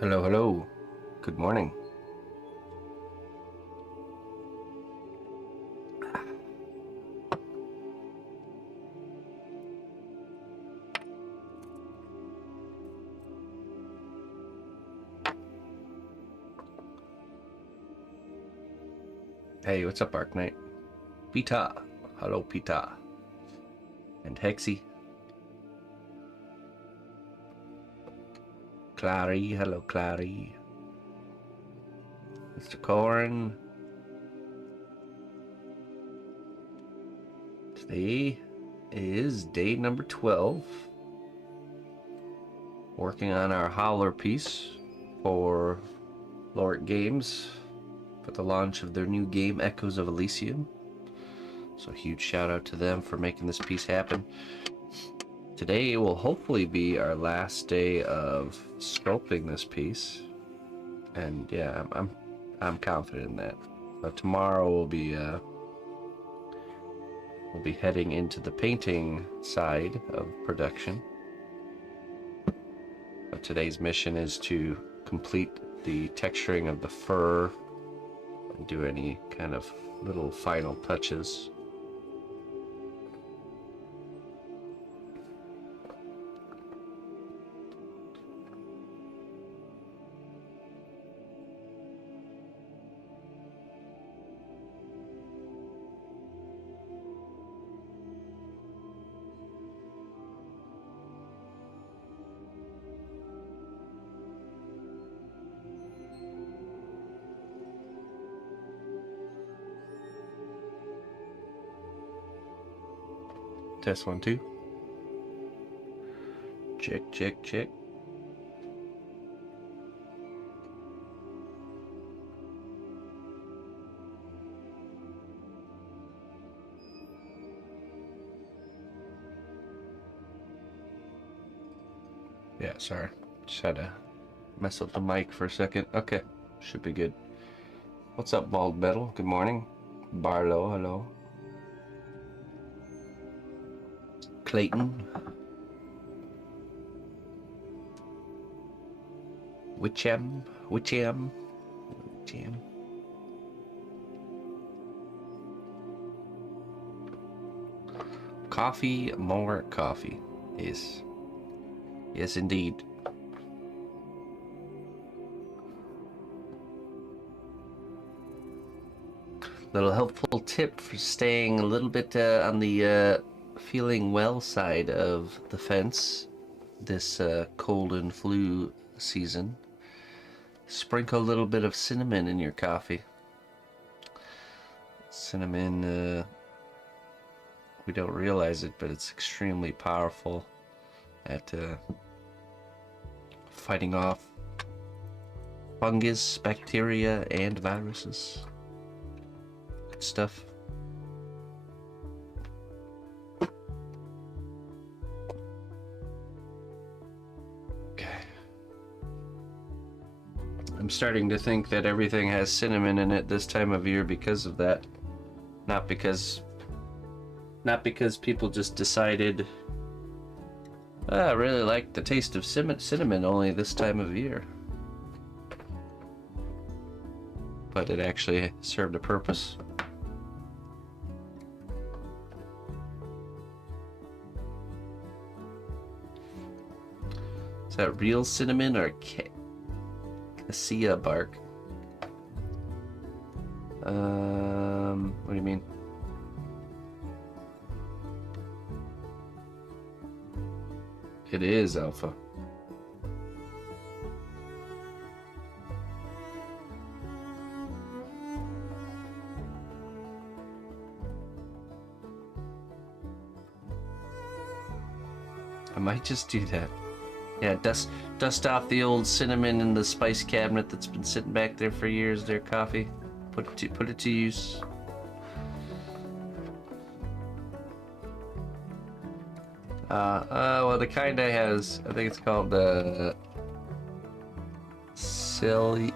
Hello, hello. Good morning. Hey, what's up, Arc Knight? Pita. Hello, Pita. And Hexy. Clary. Hello, Clary. Mr. Corn. Today is day number 12. Working on our Howler piece for Loric Games for the launch of their new game, Echoes of Elysium. So huge shout out to them for making this piece happen. Today will hopefully be our last day of sculpting this piece, and yeah, I'm confident in that. But tomorrow we'll be heading into the painting side of production. But today's mission is to complete the texturing of the fur and do any kind of little final touches. Test 1, 2. Check, check, check. Yeah, sorry. Just had to mess up the mic for a second. Okay, should be good. What's up, Bald Metal? Good morning. Barlow, hello. Clayton. Witcham. Coffee, more coffee. Yes. Yes, indeed. Little helpful tip for staying a little bit on the feeling well side of the fence this cold and flu season. Sprinkle a little bit of cinnamon in your coffee. Cinnamon, we don't realize it, but it's extremely powerful at fighting off fungus, bacteria, and viruses. Good stuff. I'm starting to think that everything has cinnamon in it this time of year because of that. Not because people just decided, I really like the taste of cinnamon only this time of year. But it actually served a purpose. Is that real cinnamon or cassia bark? What do you mean? It is alpha. I might just do that. Yeah, dust off the old cinnamon in the spice cabinet that's been sitting back there for years. Their coffee, put it to use. Well, the kind I has, I think it's called Cillian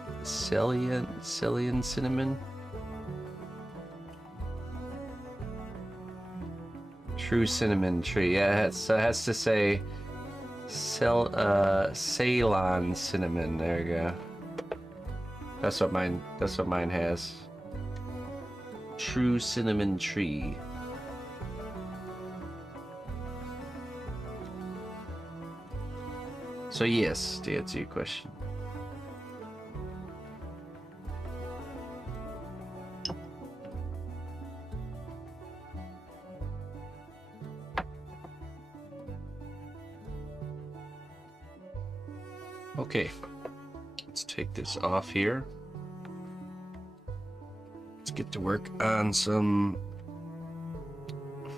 cinnamon. True cinnamon tree. Yeah, it has to say Ceylon cinnamon. There you go. That's what mine has. True cinnamon tree. So yes, to answer your question. Okay, let's take this off here. Let's get to work on some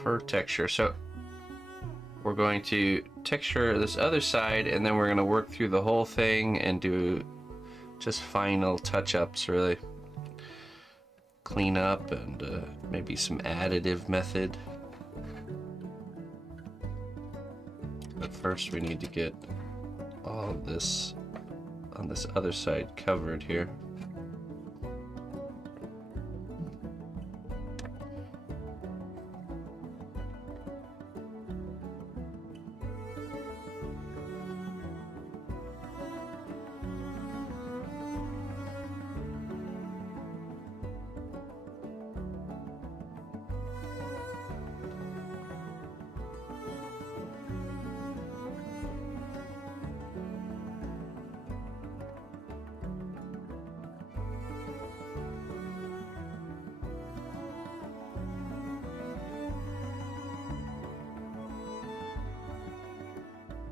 fur texture. So we're going to texture this other side, and then we're going to work through the whole thing and do just final touch-ups, really. Clean up and maybe some additive method. But first we need to get all of this on this other side covered here.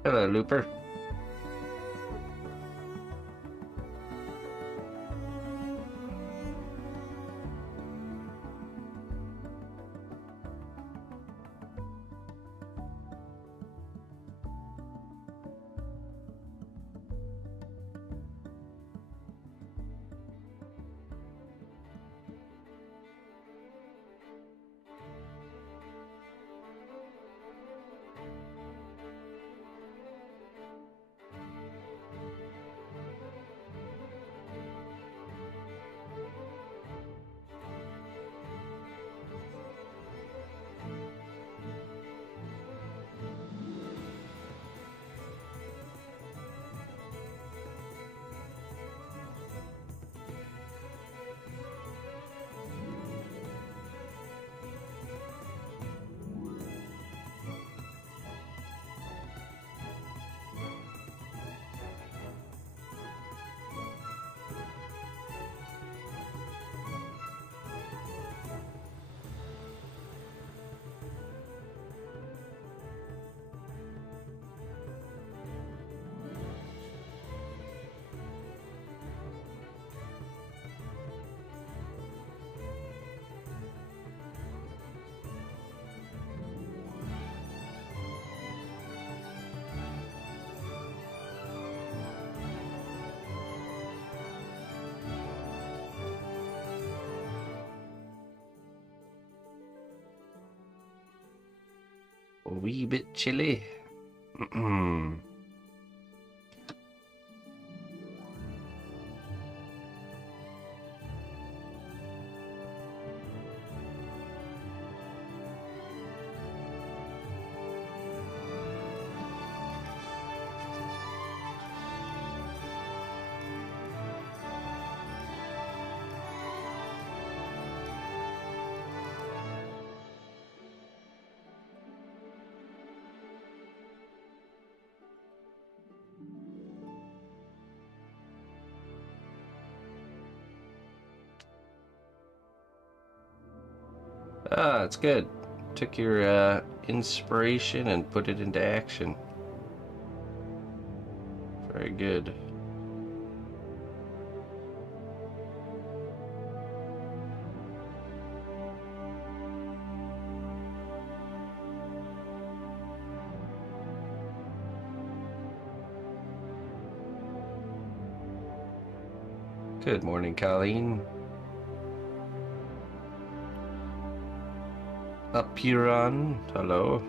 Hello, Looper. A wee bit chilly. Ah, it's good. Took your inspiration and put it into action. Very good. Good morning, Colleen. Up Huron, hello.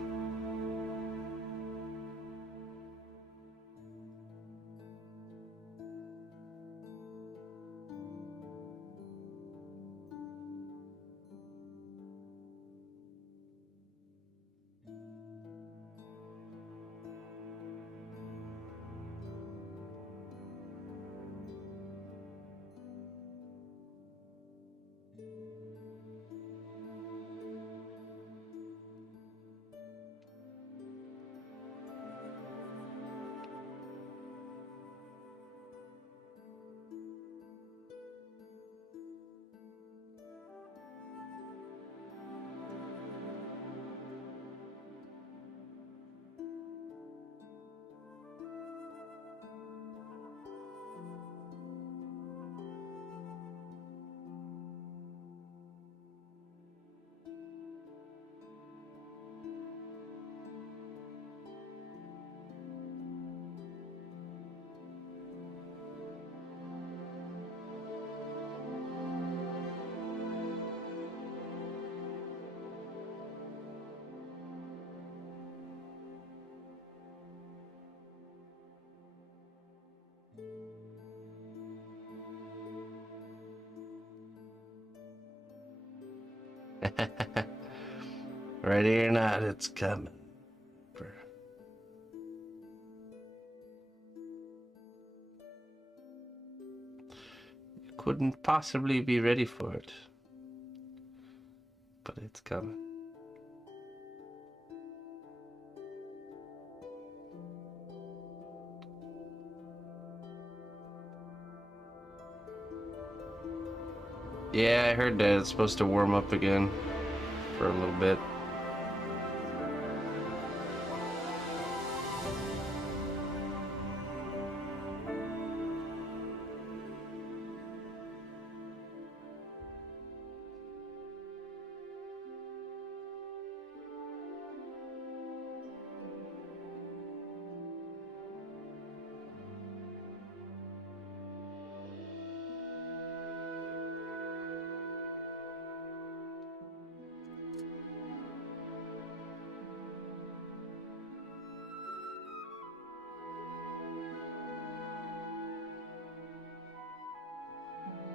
Ready or not, it's coming. You couldn't possibly be ready for it, but it's coming. Yeah, I heard that it's supposed to warm up again for a little bit.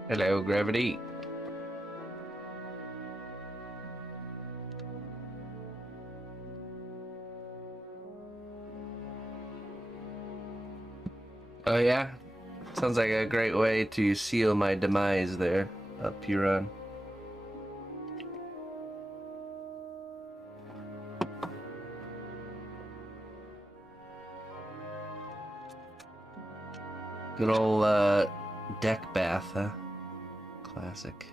Hello, gravity. Oh yeah? Sounds like a great way to seal my demise there, up Huron. Good old deck bath, huh? Classic.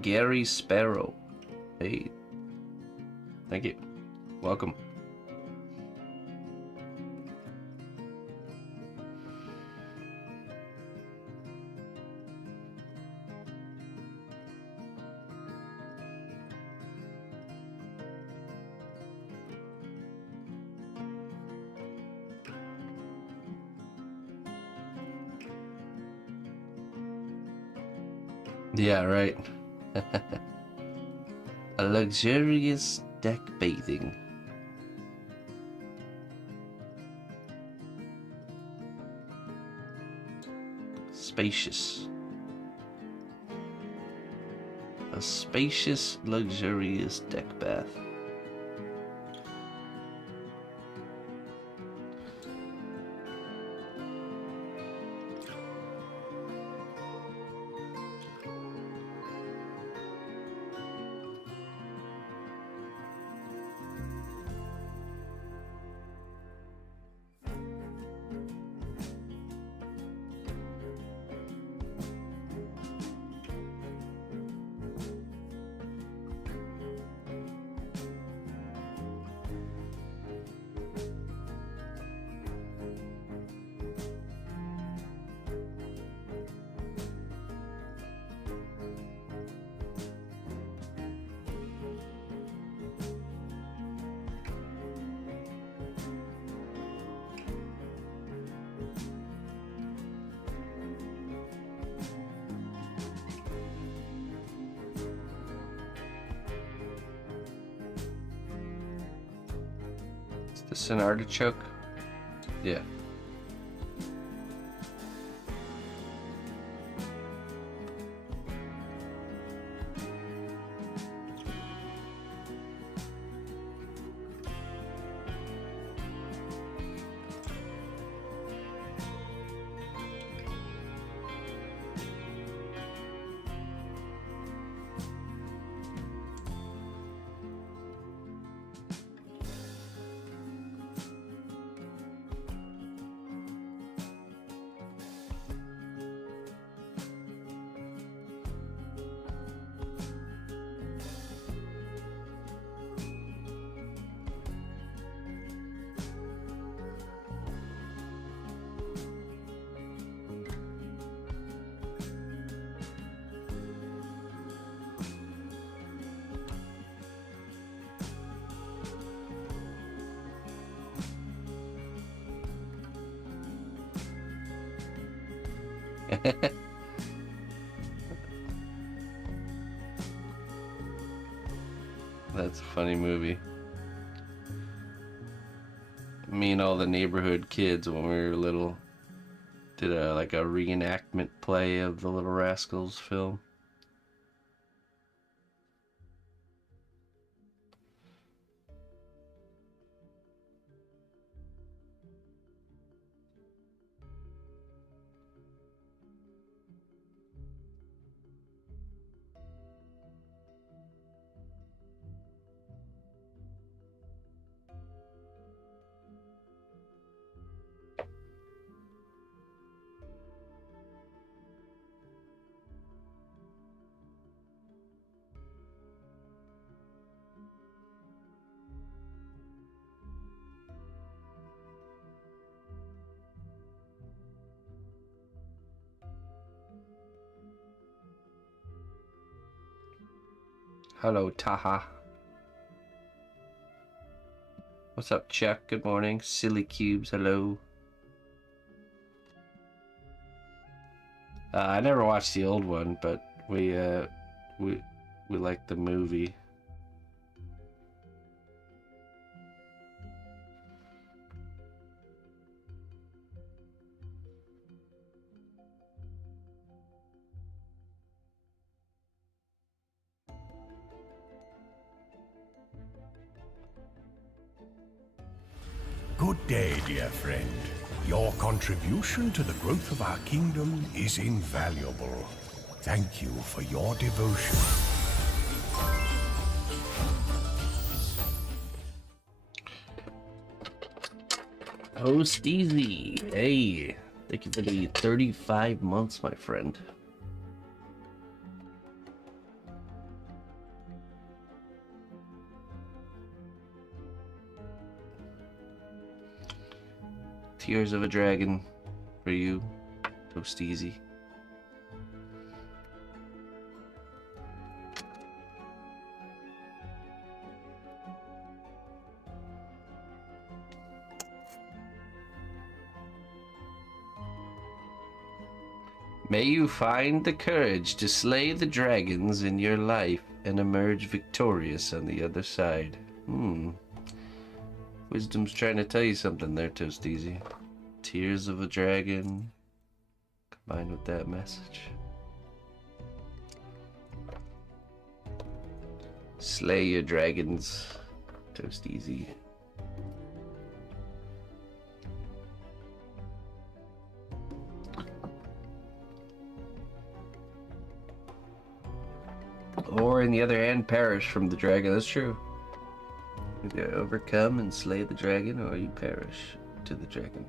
Gary Sparrow. Hey. Thank you. Welcome. Yeah, right. A luxurious deck bathing. Spacious. A spacious, luxurious deck bath. Is this an artichoke? Yeah. That's a funny movie. Me and all the neighborhood kids when we were little did like a reenactment play of the Little Rascals film. Hello, Taha. What's up, Chuck? Good morning. Silly Cubes, hello. I never watched the old one, but we liked the movie. Good day, dear friend. Your contribution to the growth of our kingdom is invaluable. Thank you for your devotion. Oh, Steezy. Hey, thank you for the 35 months, my friend. Tears of a Dragon for you, Toasteezy. May you find the courage to slay the dragons in your life and emerge victorious on the other side. Wisdom's trying to tell you something there, Toasteezy. Tears of a Dragon combined with that message. Slay your dragons, Toasteezy. Or, in the other hand, perish from the dragon. That's true. Either overcome and slay the dragon, or you perish to the dragon.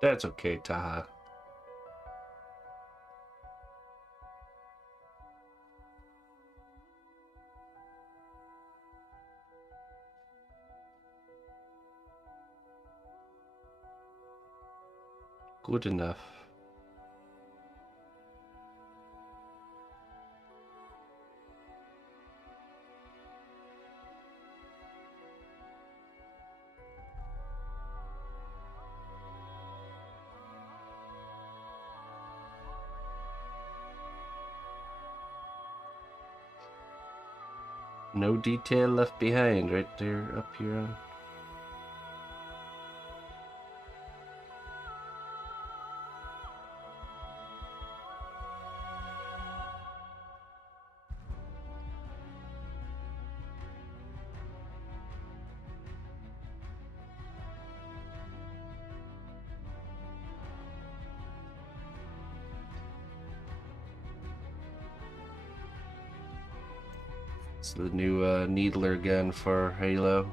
That's okay, Taha. Good enough. No detail left behind, right there up here on. It's the new needler gun for Halo.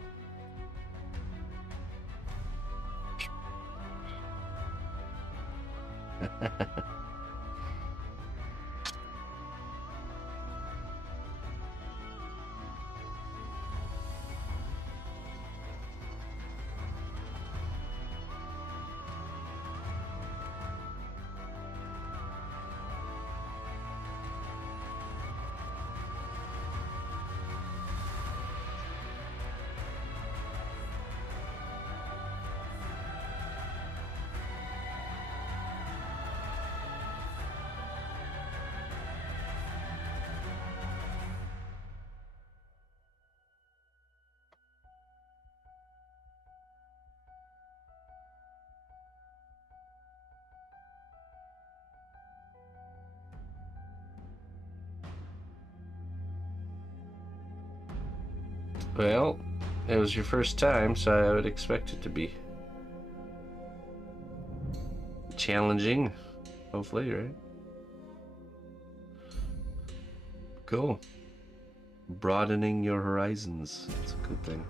Well, it was your first time, so I would expect it to be challenging, hopefully, right? Cool. Broadening your horizons. It's a good thing.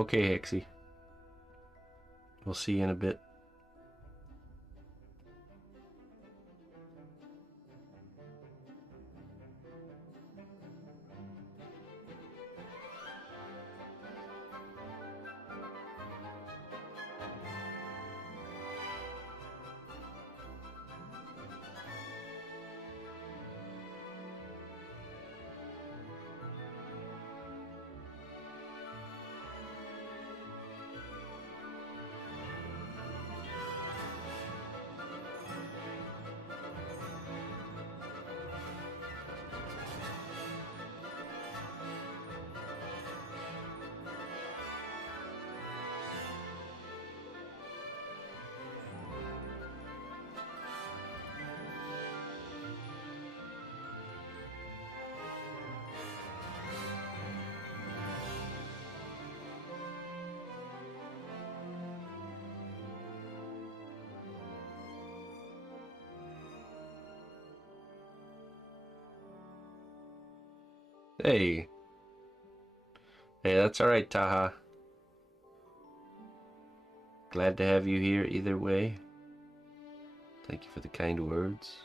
Okay, Hexy. We'll see you in a bit. Hey. Hey, that's alright, Taha. Glad to have you here either way. Thank you for the kind words.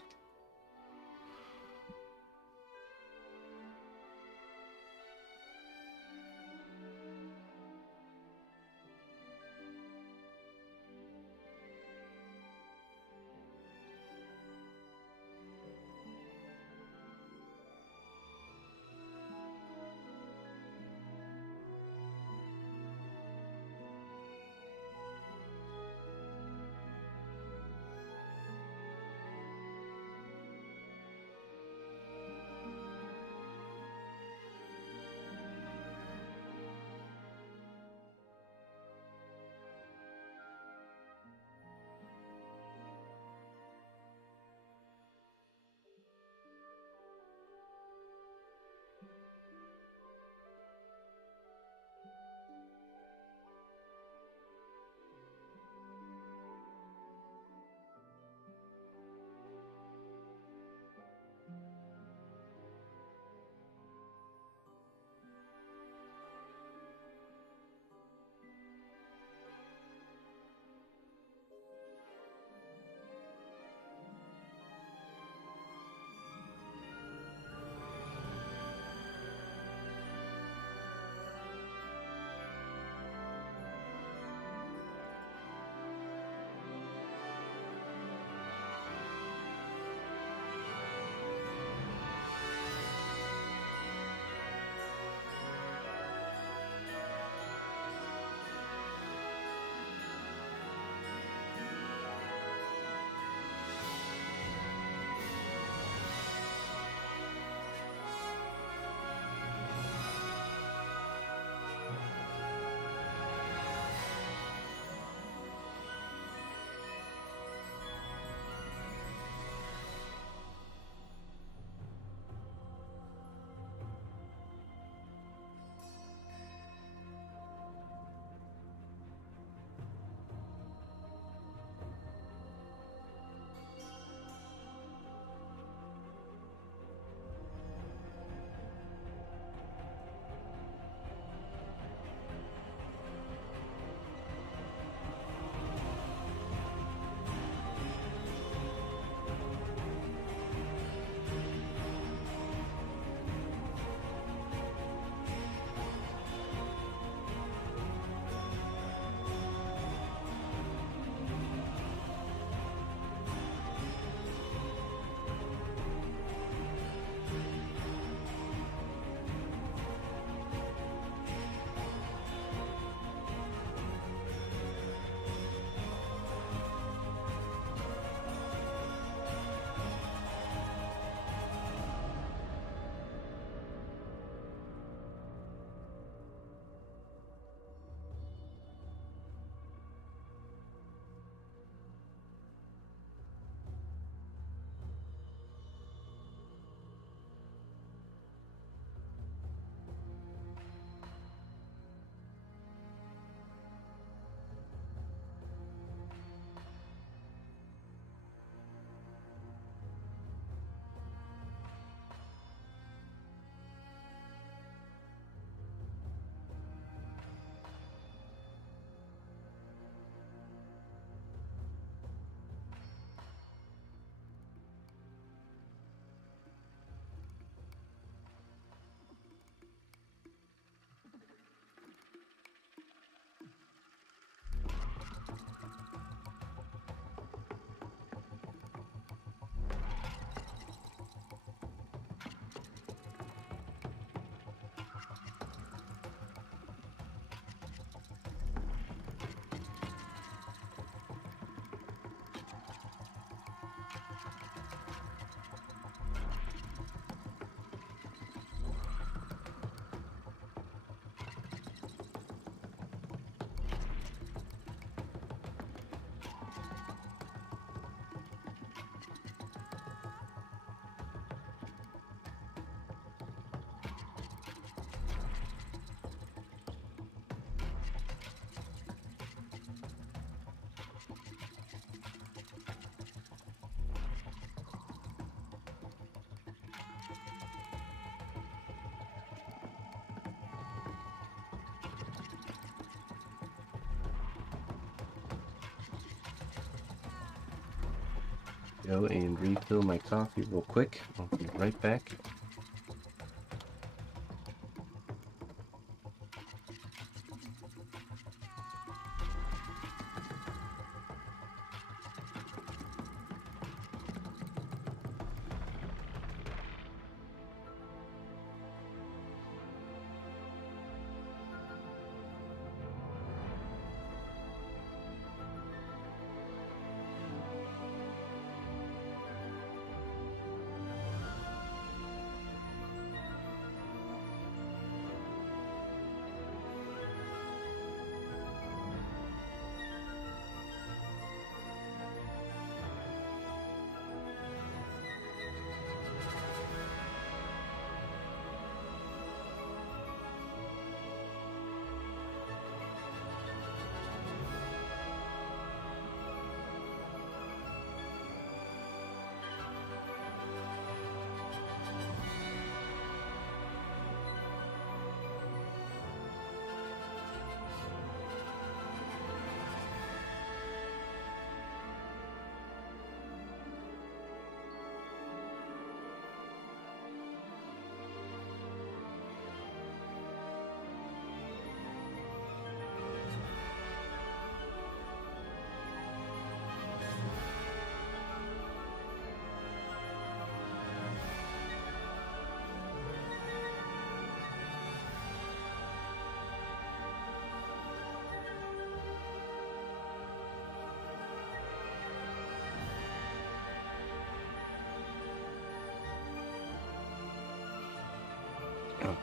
Go and refill my coffee real quick. I'll be right back.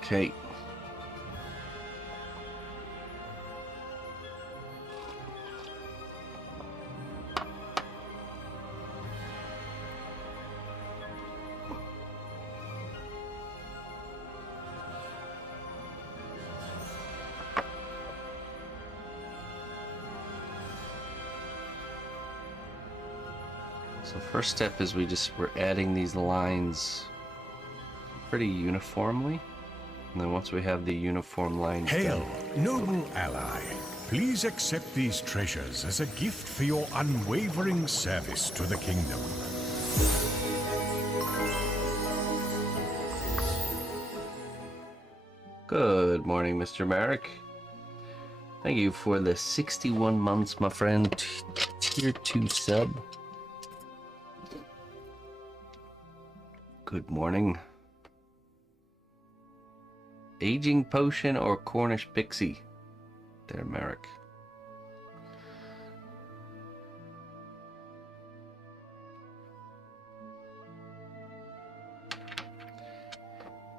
Okay. So first step is we're adding these lines pretty uniformly. And then once we have the uniform lines Hail, down, noble ally. Please accept these treasures as a gift for your unwavering service to the kingdom. Good morning, Mr. Merrick. Thank you for the 61 months, my friend. Tier 2 sub. Good morning. Aging potion or Cornish pixie? There, Merrick.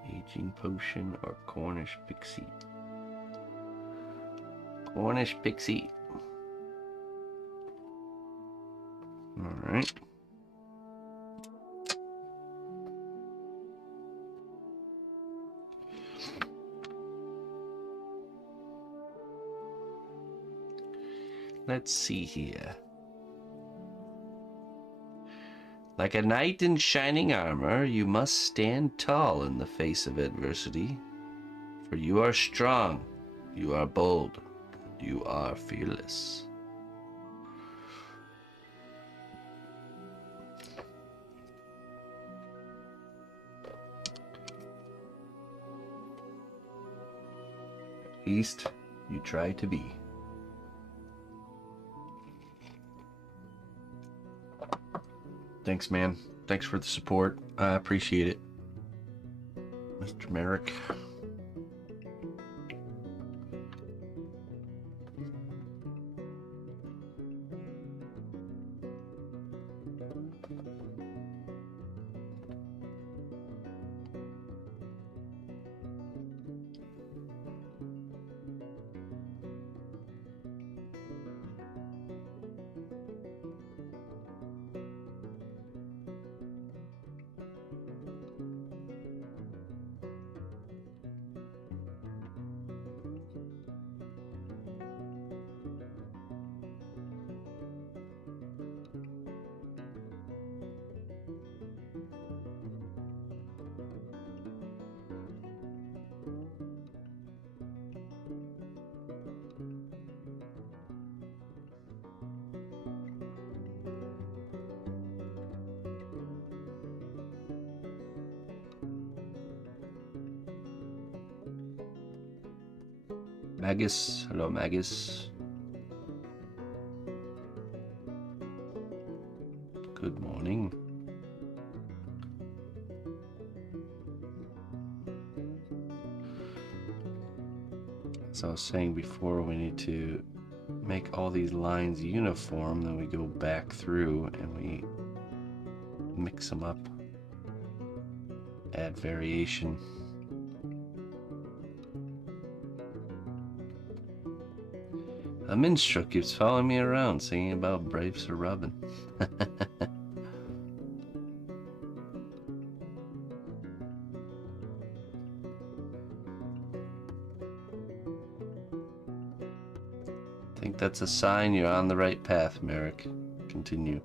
Aging potion or Cornish pixie? Cornish pixie. All right. Let's see here. Like a knight in shining armor, you must stand tall in the face of adversity. For you are strong, you are bold, you are fearless. At least you try to be. Thanks, man. Thanks for the support. I appreciate it. Mr. Merrick. Magus. Hello, Magus. Good morning. As I was saying before, we need to make all these lines uniform, then we go back through and we mix them up, add variation. A minstrel keeps following me around singing about brave Sir Robin. I think that's a sign you're on the right path, Merrick. Continue.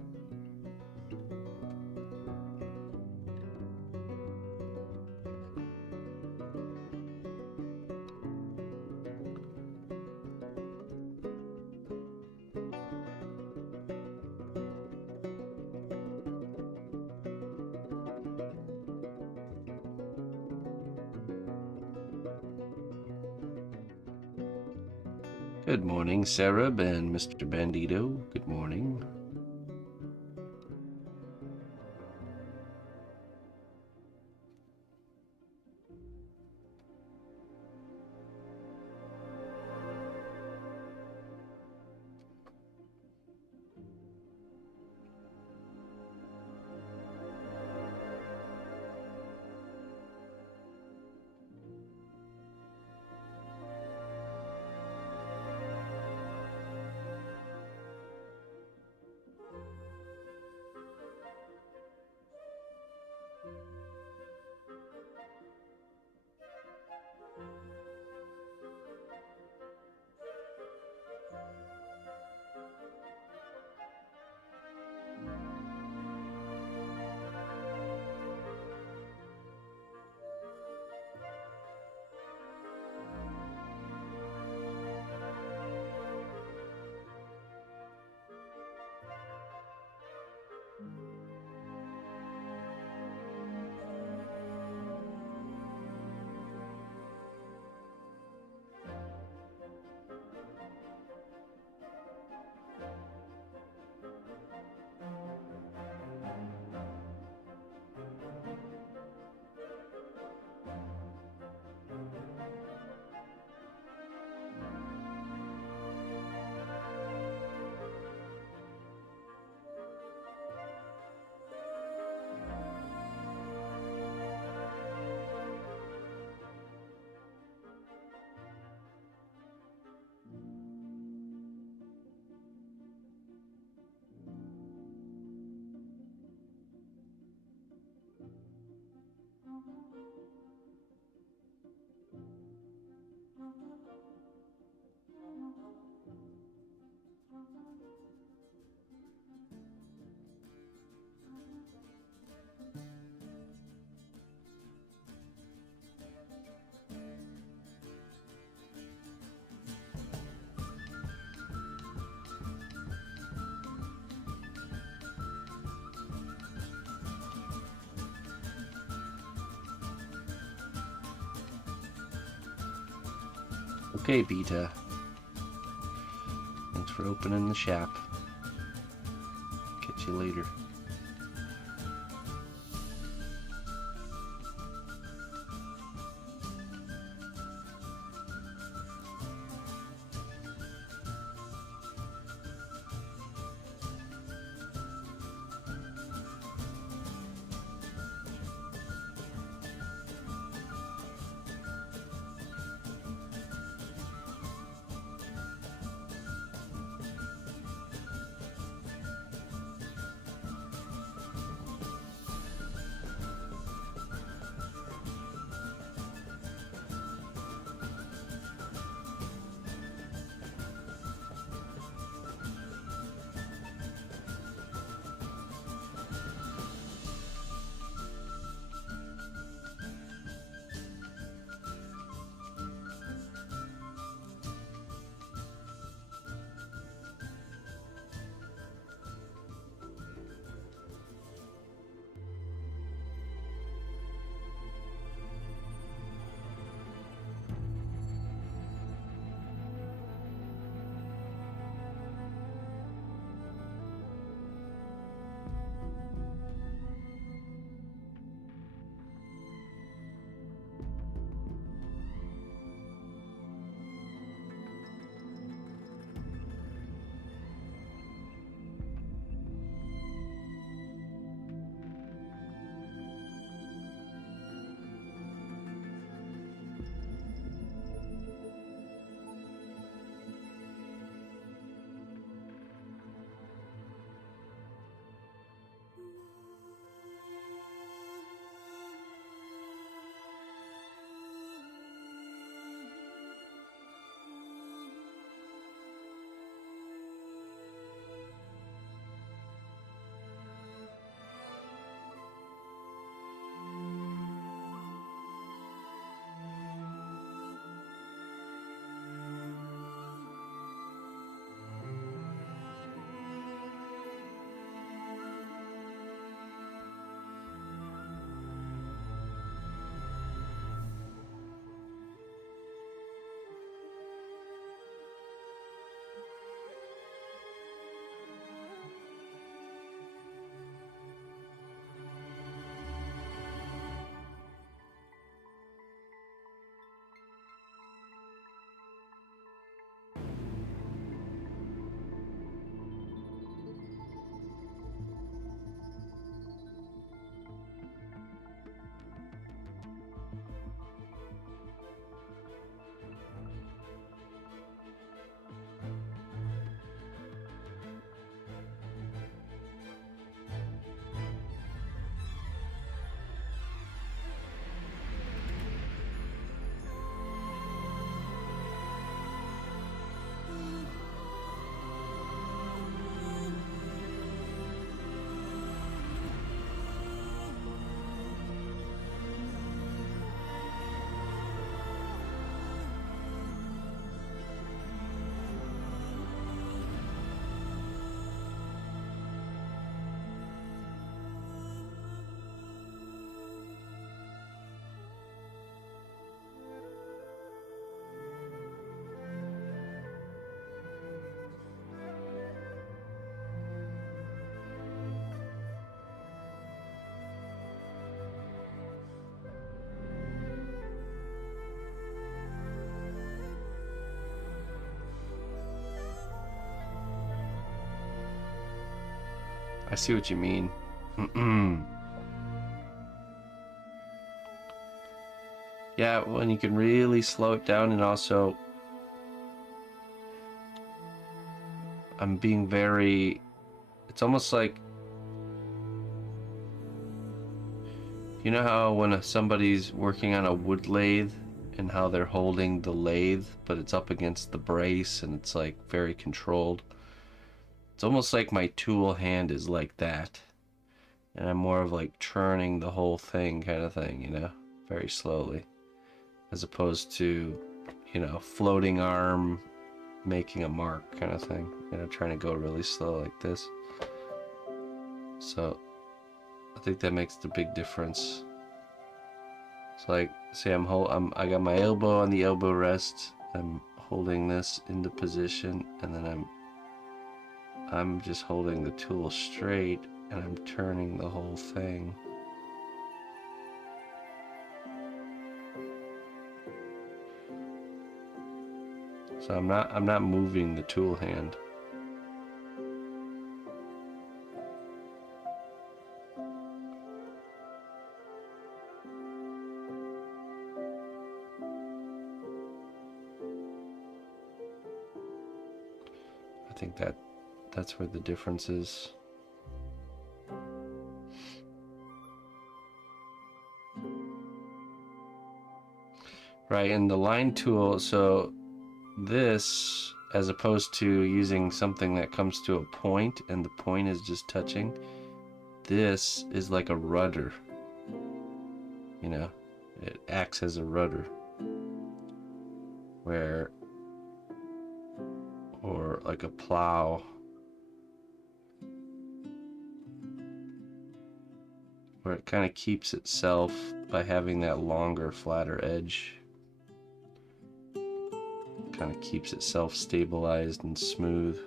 Good morning, Sarah and Mr. Bandito. Good morning. Okay, Beta. Thanks for opening the shop. Catch you later. I see what you mean. Yeah, when you can really slow it down, and also I'm being very, it's almost like, you know how when somebody's working on a wood lathe and how they're holding the lathe but it's up against the brace and it's like very controlled? It's almost like my tool hand is like that, and I'm more of like churning the whole thing kind of thing, you know, very slowly, as opposed to, you know, floating arm making a mark kind of thing, you know, trying to go really slow like this. So I think that makes the big difference. So like, say I got my elbow on the elbow rest, I'm holding this into position, and then I'm just holding the tool straight and I'm turning the whole thing. So I'm not moving the tool hand. I think that's where the difference is. Right, and the line tool, so this, as opposed to using something that comes to a point and the point is just touching, this is like a rudder. You know, it acts as a rudder. Or like a plow. Where it kind of keeps itself by having that longer, flatter edge. Kind of keeps itself stabilized and smooth.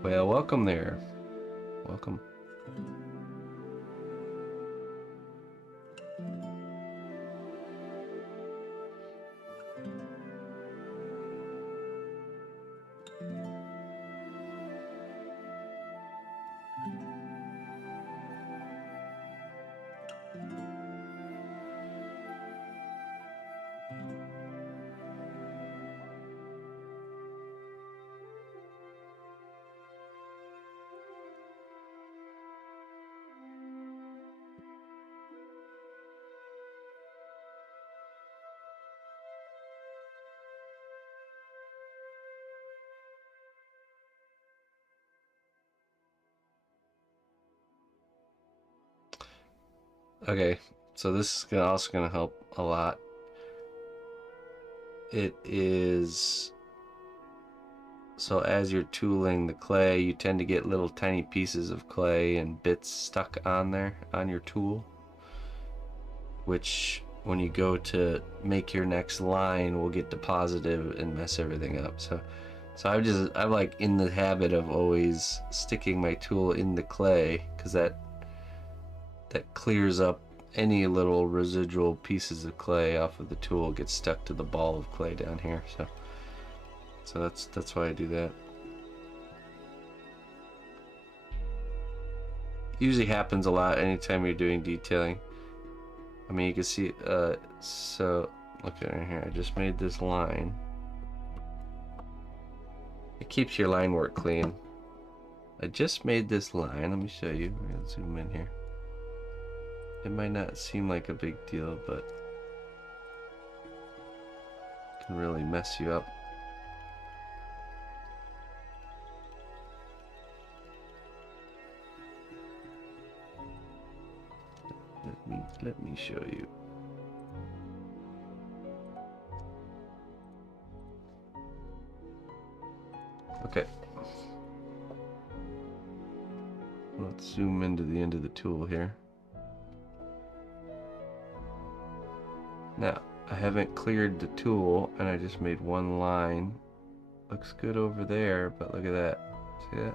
Well, welcome there. Welcome. Okay, so this is also going to help a lot. It is, so as you're tooling the clay, you tend to get little tiny pieces of clay and bits stuck on there, on your tool, which when you go to make your next line will get deposited and mess everything up. So I'm like in the habit of always sticking my tool in the clay, because that clears up any little residual pieces of clay off of the tool, gets stuck to the ball of clay down here. So that's why I do that. Usually happens a lot anytime you're doing detailing. I mean, you can see, so look at right here, I just made this line. It keeps your line work clean. I just made this line, let me show you. Let's zoom in here. It might not seem like a big deal, but it can really mess you up. Let me show you. Okay. let's zoom into the end of the tool here. Now, I haven't cleared the tool, and I just made one line. Looks good over there, but look at that. See that?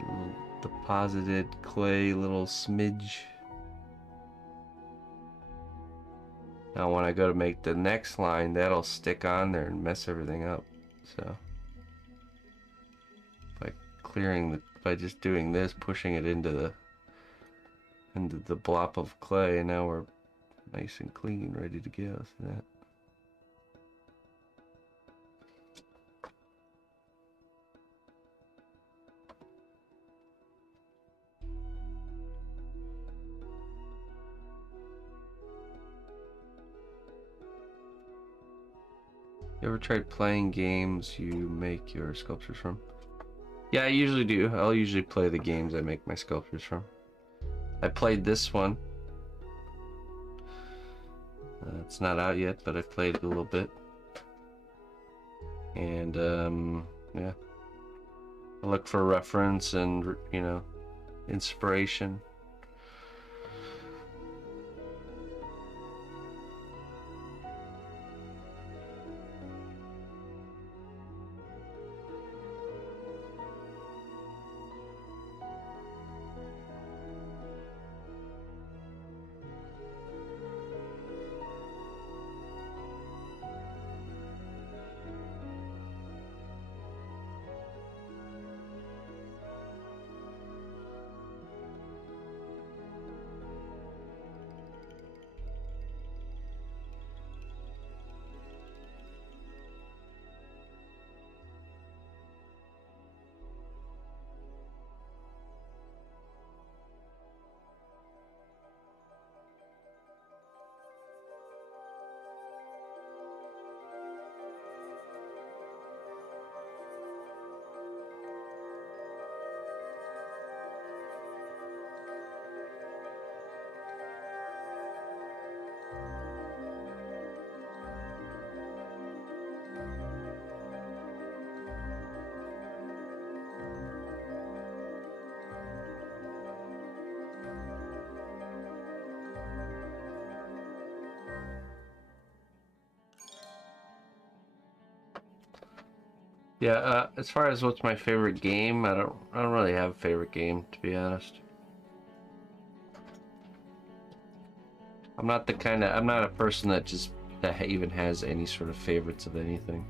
Little deposited clay, little smidge. Now when I go to make the next line, that'll stick on there and mess everything up. So by just doing this, pushing it into the blob of clay, and now we're nice and clean, ready to go. See that? You ever tried playing games you make your sculptures from? Yeah, I usually do. I'll usually play the games I make my sculptures from. I played this one. It's not out yet, but I played it a little bit. And, yeah. I look for reference and, you know, inspiration. Yeah, as far as what's my favorite game, I don't really have a favorite game, to be honest. I'm not a person that even has any sort of favorites of anything.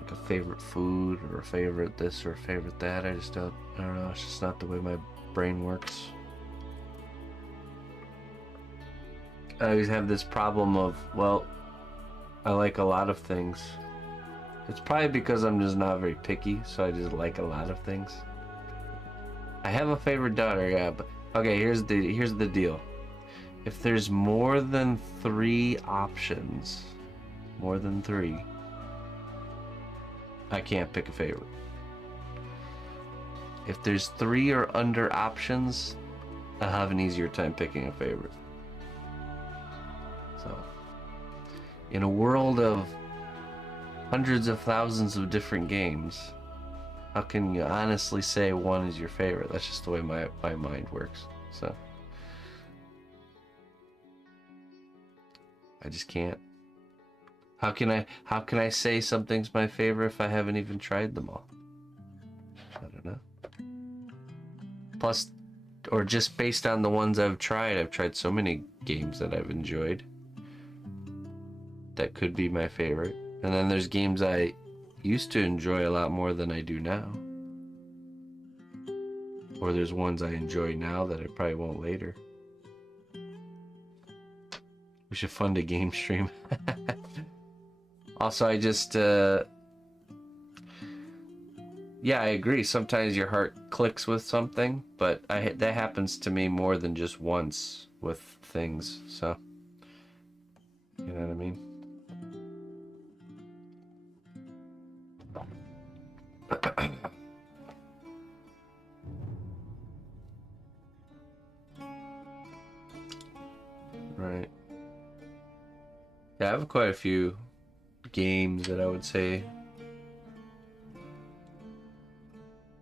Like a favorite food or a favorite this or a favorite that. I don't know, it's just not the way my brain works. I always have this problem of, well, I like a lot of things. It's probably because I'm just not very picky, so I just like a lot of things. I have a favorite daughter, yeah, but okay, here's the deal. If there's more than 3 options, more than 3, I can't pick a favorite. If there's 3 or under options, I'll have an easier time picking a favorite. So, in a world of hundreds of thousands of different games, how can you honestly say one is your favorite? That's just the way my mind works. So I just can't. How can I say something's my favorite if I haven't even tried them all? I don't know. Plus, or just based on the ones I've tried so many games that I've enjoyed that could be my favorite. And then there's games I used to enjoy a lot more than I do now. Or there's ones I enjoy now that I probably won't later. We should fund a game stream. Also, I just, yeah, I agree. Sometimes your heart clicks with something, but that happens to me more than just once with things, so, you know what I mean? Right. Yeah, I have quite a few games that I would say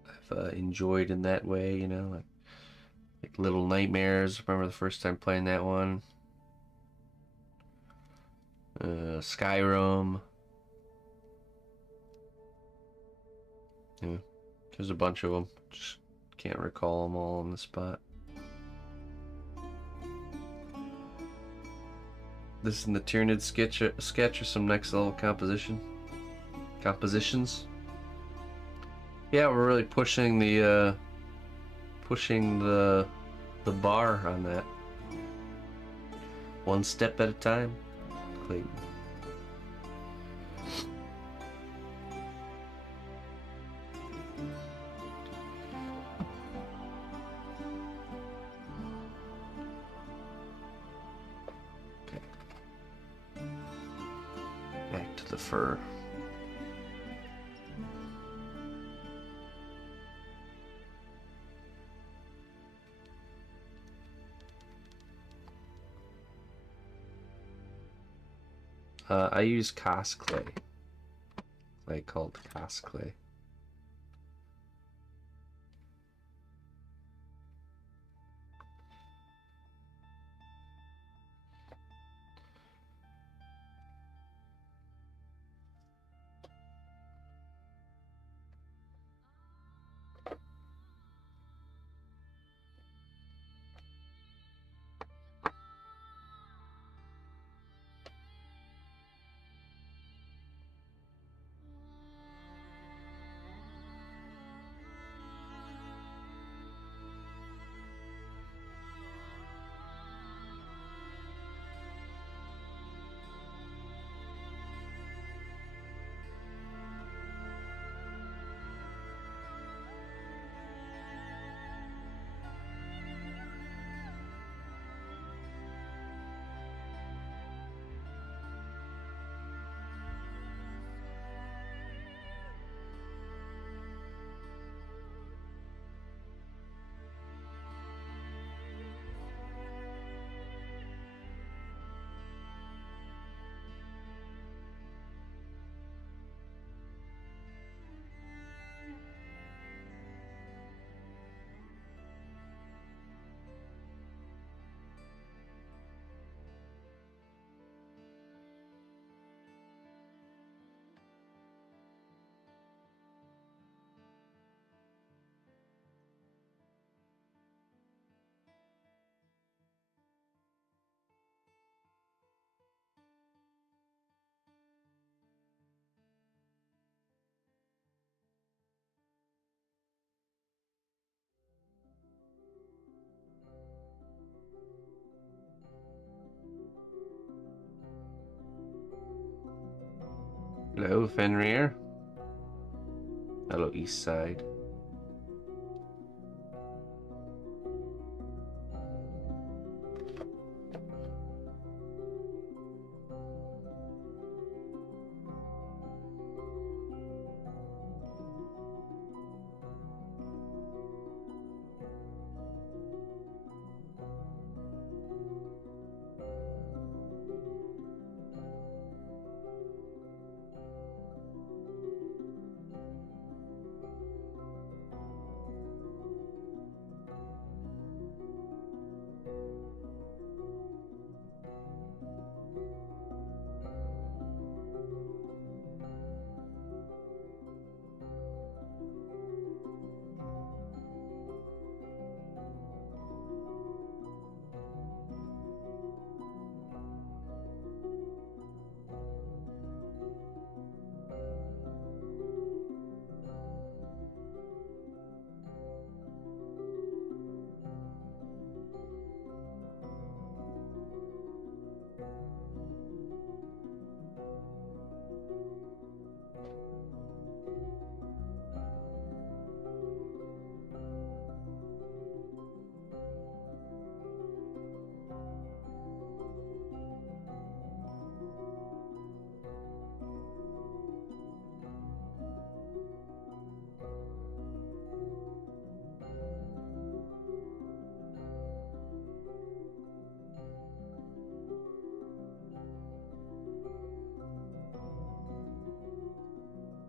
I've I've enjoyed in that way, you know, like Little Nightmares. Remember the first time playing that one? Skyrim. Yeah, there's a bunch of them. Just can't recall them all on the spot. This is the Tyranid sketch or some next level compositions. Yeah, we're really pushing the bar on that. One step at a time, Clayton. Back to the fur. I use Cos clay. Clay called Cos clay. Hello, Fenrir. Hello, East Side.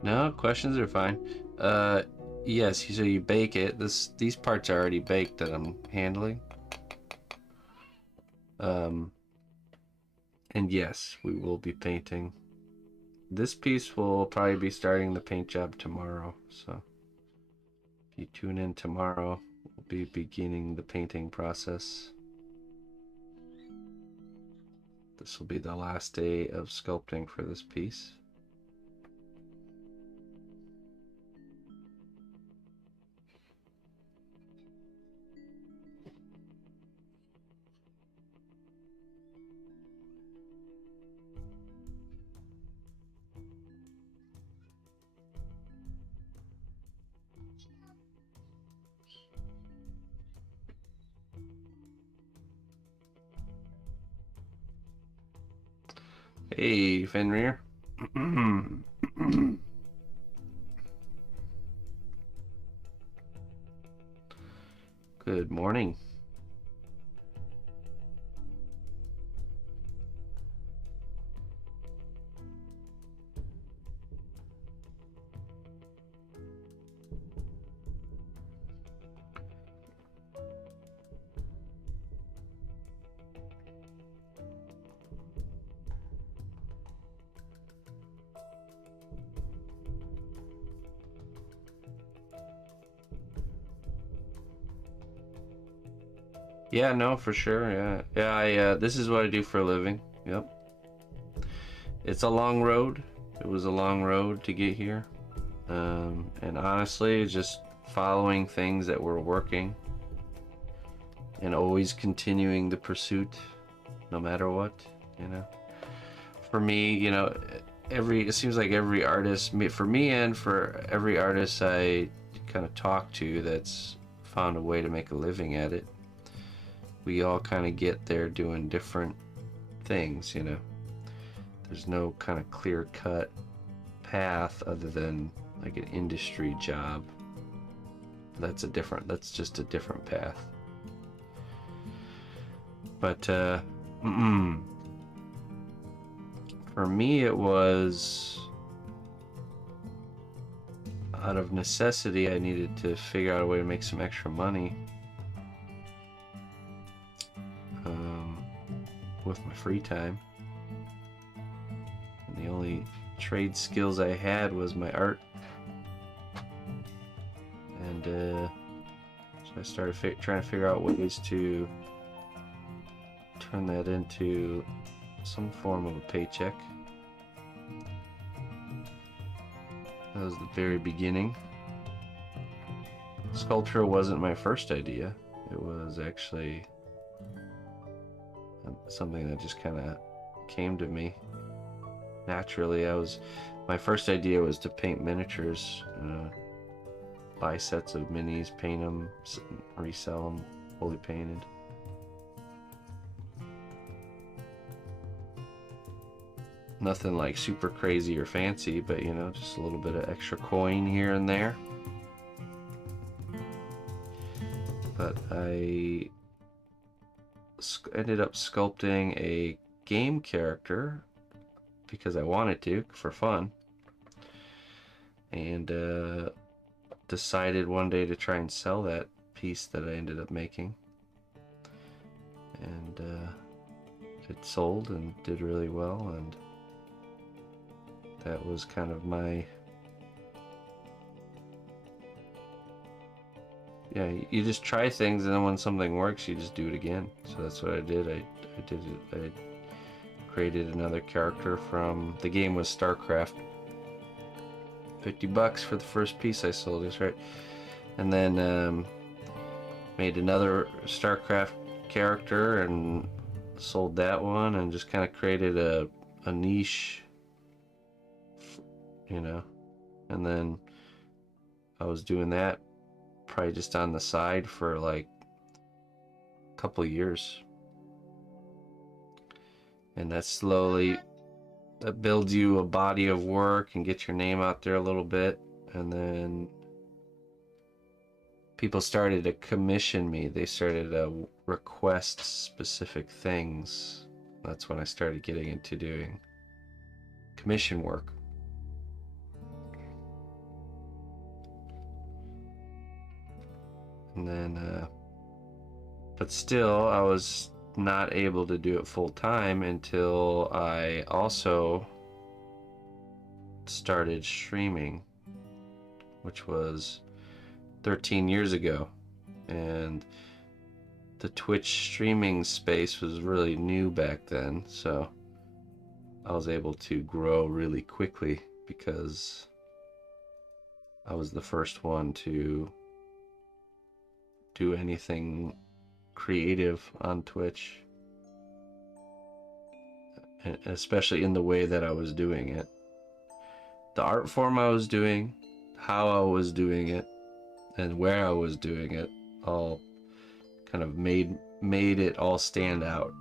No, questions are fine. yes, so you bake it. These parts are already baked that I'm handling. And yes, we will be painting. This piece will probably be starting the paint job tomorrow, so if you tune in tomorrow, we'll be beginning the painting process. This will be the last day of sculpting for this piece. Hey, Fenrir. Good morning. Yeah, no, for sure. Yeah. I this is what I do for a living. Yep. It's a long road. It was a long road to get here. And honestly, just following things that were working and always continuing the pursuit no matter what, you know. For me, you know, it seems like every artist, for me and for every artist I kind of talk to that's found a way to make a living at it, we all kind of get there doing different things, you know. There's no kind of clear-cut path other than like an industry job. That's just a different path. But for me it was out of necessity. I needed to figure out a way to make some extra money with my free time, and the only trade skills I had was my art, and so I started trying to figure out ways to turn that into some form of a paycheck. That was the very beginning. Sculpture wasn't my first idea. It was actually something that just kind of came to me naturally. My first idea was to paint miniatures, buy sets of minis, paint them, resell them fully painted. Nothing like super crazy or fancy, but you know, just a little bit of extra coin here and there. But I ended up sculpting a game character because I wanted to, for fun, and decided one day to try and sell that piece that I ended up making, and it sold and did really well, and that was kind of my, yeah, you just try things, and then when something works, you just do it again. So that's what I did. I created another character from, the game was StarCraft. $50 for the first piece I sold, is right. And then made another StarCraft character and sold that one, and just kind of created a niche, you know. And then I was doing that probably just on the side for like a couple of years, and that builds you a body of work and gets your name out there a little bit. And then people started to commission me. They started to request specific things. That's when I started getting into doing commission work. And then, but still, I was not able to do it full time until I also started streaming, which was 13 years ago. And the Twitch streaming space was really new back then, so I was able to grow really quickly because I was the first one to do anything creative on Twitch, especially in the way that I was doing it. The art form I was doing, how I was doing it, and where I was doing it all kind of made it all stand out.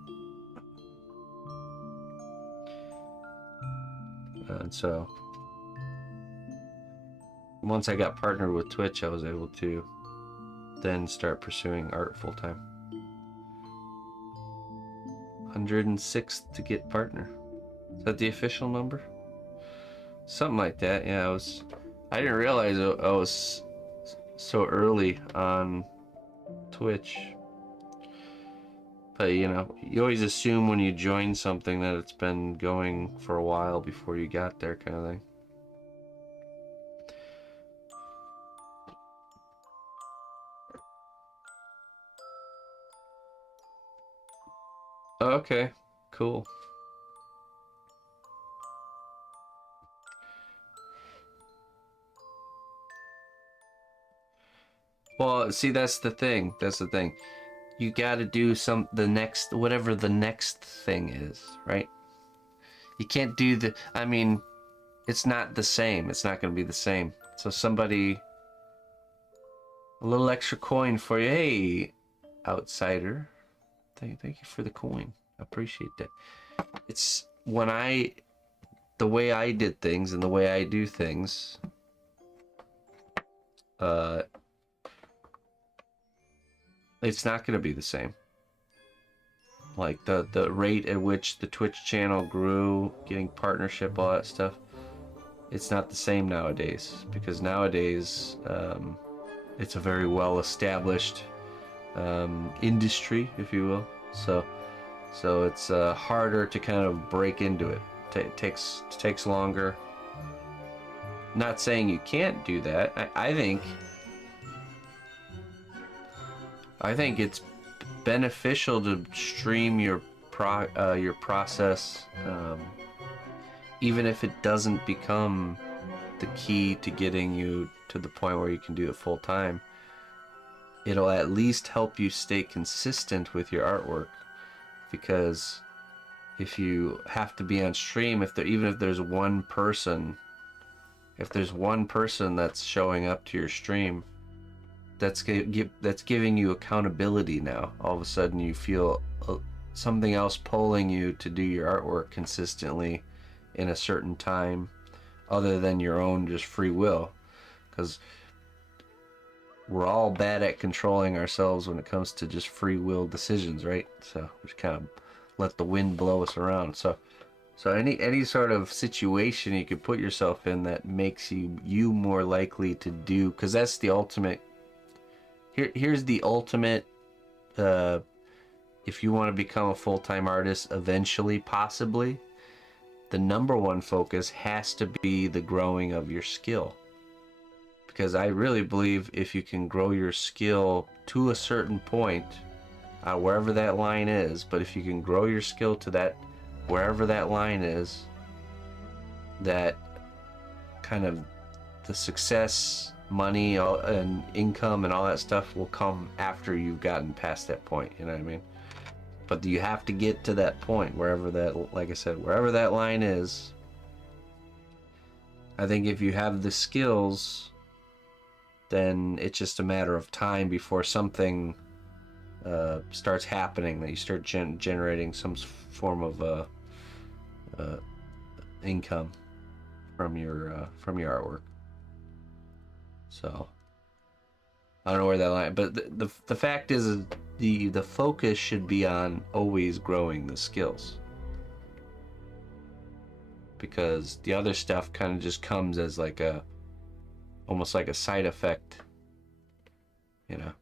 And so once I got partnered with Twitch, I was able to then start pursuing art full time. 106th to get partner. Is that the official number? Something like that. Yeah, I didn't realize I was so early on Twitch. But you know, you always assume when you join something that it's been going for a while before you got there, kind of thing. Okay, cool. Well, see, that's the thing. That's the thing. You got to do whatever the next thing is, right? You can't do I mean, it's not the same. It's not going to be the same. So a little extra coin for you. Hey, outsider. Thank you for the coin. I appreciate that. It's the way I did things and the way I do things, it's not going to be the same. Like the rate at which the Twitch channel grew, getting partnership, all that stuff, it's not the same nowadays, because nowadays it's a very well established industry, if you will. So it's harder to kind of break into it. It takes longer. Not saying you can't do that. I think it's beneficial to stream your process, even if it doesn't become the key to getting you to the point where you can do it full time. It'll at least help you stay consistent with your artwork, because if you have to be on stream, even if there's one person that's showing up to your stream, that's giving you accountability now. All of a sudden you feel something else pulling you to do your artwork consistently in a certain time, other than your own just free will, because we're all bad at controlling ourselves when it comes to just free will decisions, right? So we just kind of let the wind blow us around. So any sort of situation you could put yourself in that makes you more likely to do, because that's the ultimate. Here's the ultimate. If you want to become a full-time artist eventually, possibly, the number one focus has to be the growing of your skill. Because I really believe if you can grow your skill to a certain point, wherever that line is, but if you can grow your skill to that, wherever that line is, that kind of the success, money, and income and all that stuff will come after you've gotten past that point, you know what I mean? But you have to get to that point, wherever that, like I said, wherever that line is. I think if you have the skills, then it's just a matter of time before something starts happening, that you start generating some form of income from your artwork. So I don't know where that line, but the fact is the focus should be on always growing the skills, because the other stuff kind of just comes as like almost like a side effect, you know.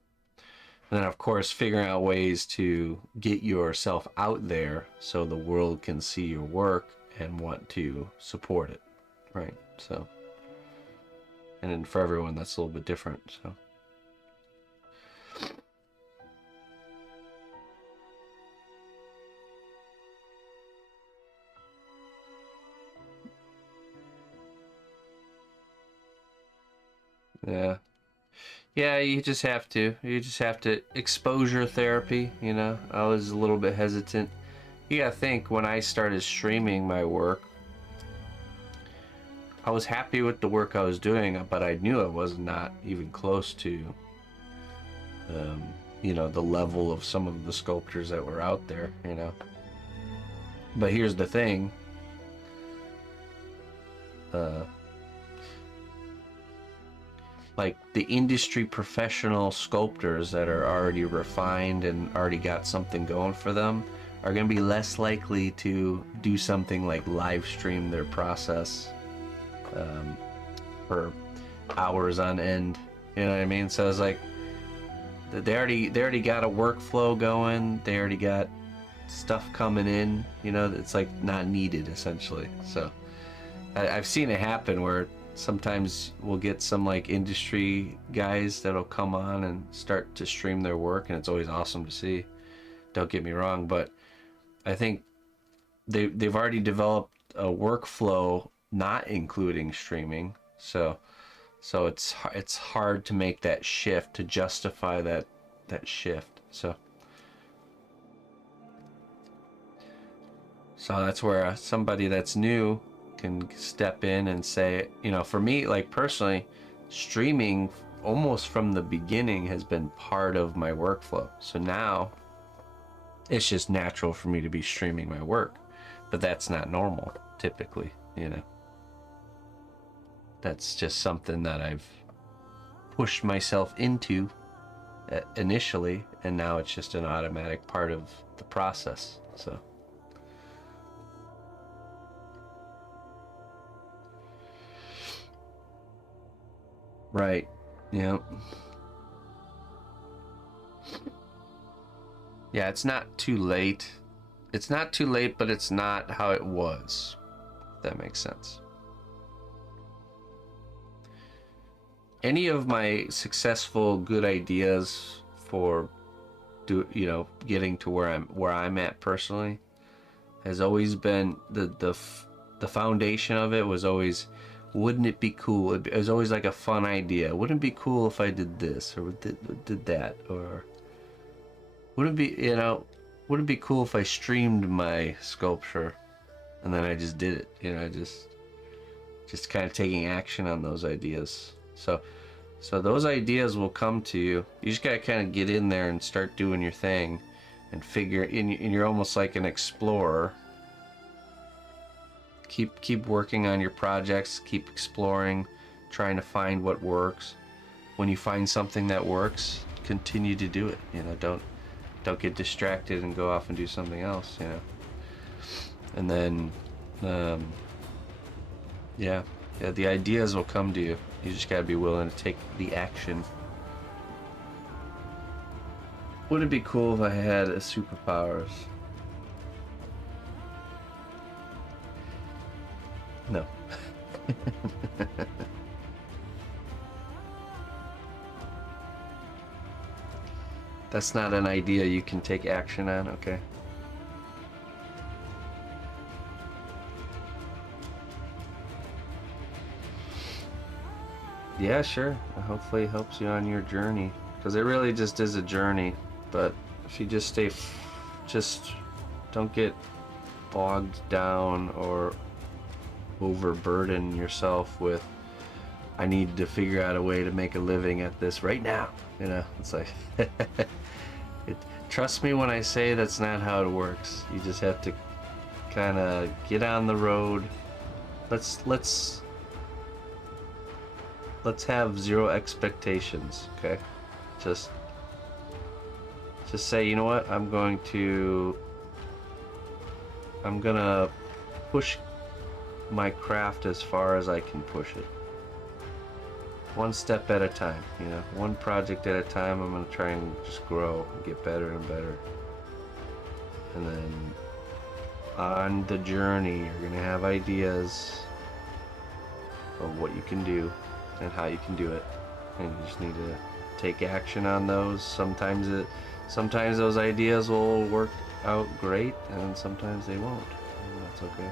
And then, of course, figuring out ways to get yourself out there so the world can see your work and want to support it, right? So, and then for everyone, that's a little bit different, so. Yeah. Yeah, you just have to. You just have to. Exposure therapy, you know? I was a little bit hesitant. You gotta think, when I started streaming my work, I was happy with the work I was doing, but I knew I was not even close to, you know, the level of some of the sculptors that were out there, you know? But here's the thing. Like the industry professional sculptors that are already refined and already got something going for them are going to be less likely to do something like live stream their process for hours on end. You know what I mean? So it's like they already got a workflow going. They already got stuff coming in. You know, it's like not needed essentially. So I've seen it happen where sometimes we'll get some like industry guys that'll come on and start to stream their work, and it's always awesome to see. Don't get me wrong, but I think they've already developed a workflow not including streaming, so it's hard to make that shift, to justify that shift. So that's where somebody that's new can step in and say, you know, for me, like personally, streaming almost from the beginning has been part of my workflow. So now it's just natural for me to be streaming my work, but that's not normal typically, you know. That's just something that I've pushed myself into initially, and now it's just an automatic part of the process. So right. Yeah. Yeah, it's not too late. It's not too late, but it's not how it was. If that makes sense. Any of my successful good ideas for getting to where I'm at personally has always been the foundation of it was always, wouldn't it be cool? It was always like a fun idea. Wouldn't it be cool if I did this or did that? Or wouldn't it be cool if I streamed my sculpture? And then I just did it. You know, just kind of taking action on those ideas. So those ideas will come to you. You just gotta kind of get in there and start doing your thing, and and you're almost like an explorer. Keep working on your projects, keep exploring, trying to find what works. When you find something that works, continue to do it. You know, don't get distracted and go off and do something else, you know. And then the ideas will come to you. You just gotta be willing to take the action. Would it be cool if I had superpowers? No. That's not an idea you can take action on, okay? Yeah, sure. Hopefully it helps you on your journey, because it really just is a journey. But if you just just don't get bogged down or overburden yourself with, I need to figure out a way to make a living at this right now. You know, it's like, trust me when I say that's not how it works. You just have to kind of get on the road. Let's have zero expectations, okay? Just say, you know what, I'm gonna push my craft as far as I can push it. one step at a time, you know, one project at a time. I'm gonna try and just grow and get better and better. And then on the journey, you're gonna have ideas of what you can do and how you can do it. And you just need to take action on those. Sometimes those ideas will work out great, and sometimes they won't. And that's okay.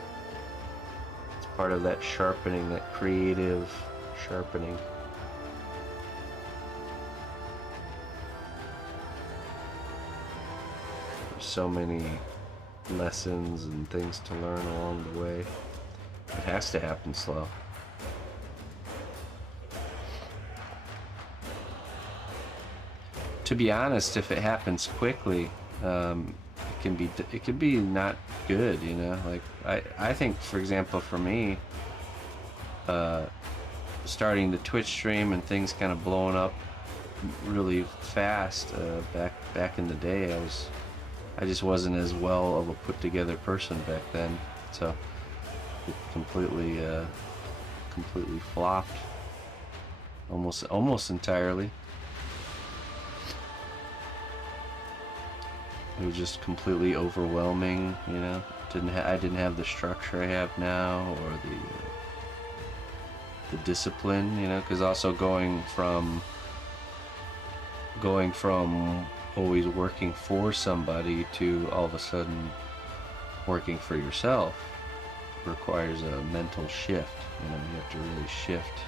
It's part of that sharpening, that creative sharpening. There's so many lessons and things to learn along the way. It has to happen slow. To be honest, if it happens quickly, it can be not good, you know. Like I think, for example, for me, starting the Twitch stream and things kind of blowing up really fast back in the day, I just wasn't as well of a put together person back then, so it completely flopped, almost entirely. It was just completely overwhelming, you know. I didn't have the structure I have now, or the discipline, you know, because also going from always working for somebody to all of a sudden working for yourself requires a mental shift. You know, you have to really shift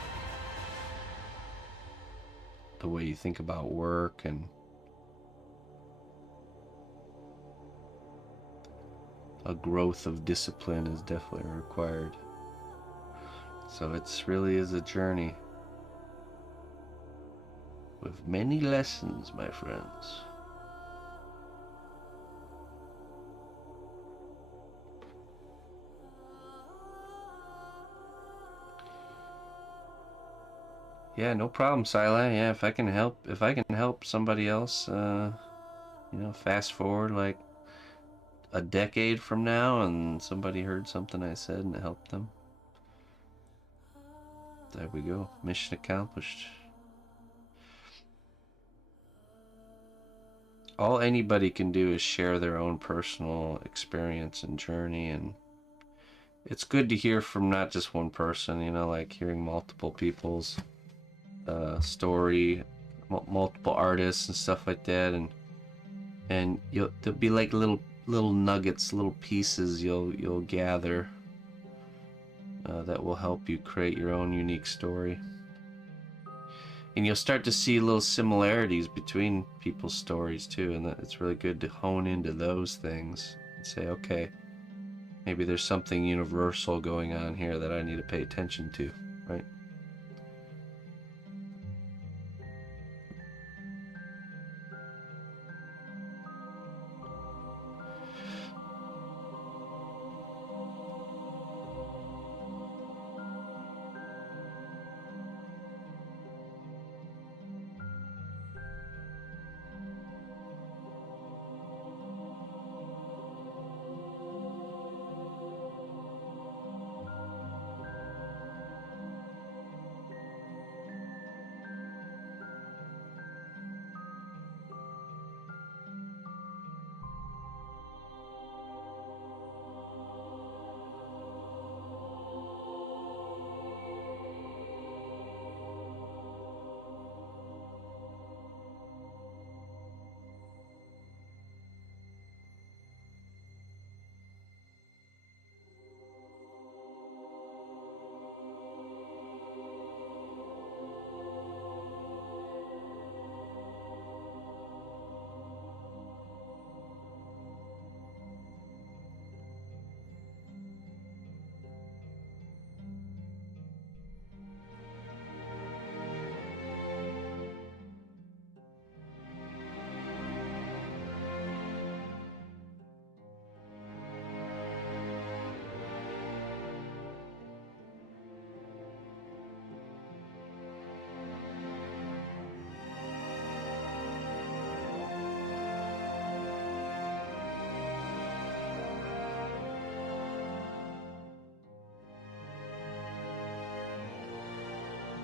the way you think about work, and a growth of discipline is definitely required. So it's really is a journey with many lessons, my friends. Yeah, no problem, Sila. Yeah, if I can help somebody else, you know, fast forward like a decade from now and somebody heard something I said and it helped them, there we go. Mission accomplished. All anybody can do is share their own personal experience and journey, and it's good to hear from not just one person, you know, like hearing multiple people's story, multiple artists and stuff like that, and there'll be like little nuggets, little pieces you'll gather that will help you create your own unique story. And you'll start to see little similarities between people's stories too, and it's really good to hone into those things and say, okay, maybe there's something universal going on here that I need to pay attention to, right?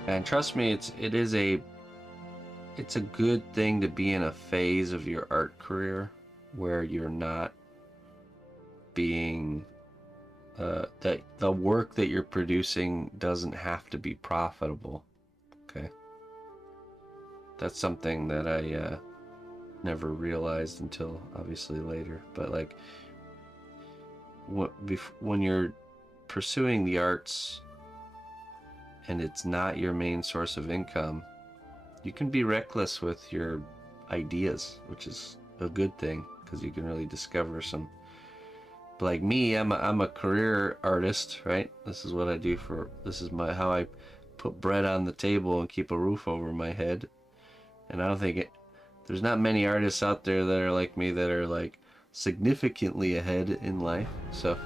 And trust me, it's a good thing to be in a phase of your art career where you're not being that the work that you're producing doesn't have to be profitable. Okay, that's something that I never realized until obviously later. But like when you're pursuing the arts and it's not your main source of income, you can be reckless with your ideas, which is a good thing because you can really discover some. But like me, I'm a career artist, right? This is what I do this is how I put bread on the table and keep a roof over my head. And I don't think there's not many artists out there that are like me that are like significantly ahead in life. So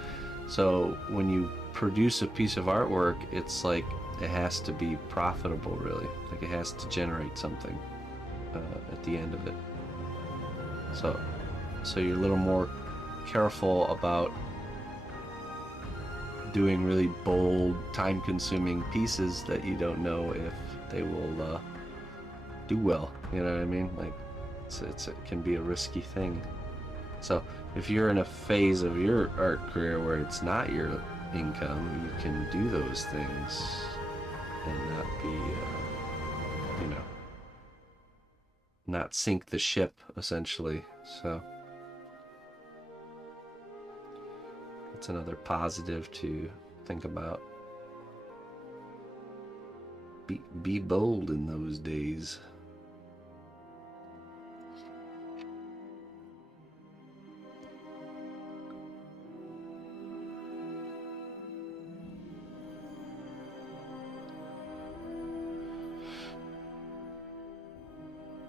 when you produce a piece of artwork, it's like it has to be profitable, really. Like it has to generate something at the end of it. So you're a little more careful about doing really bold, time-consuming pieces that you don't know if they will do well. You know what I mean? Like it can be a risky thing. So if you're in a phase of your art career where it's not your income, you can do those things and not be, not sink the ship, essentially. So that's another positive to think about. Be bold in those days.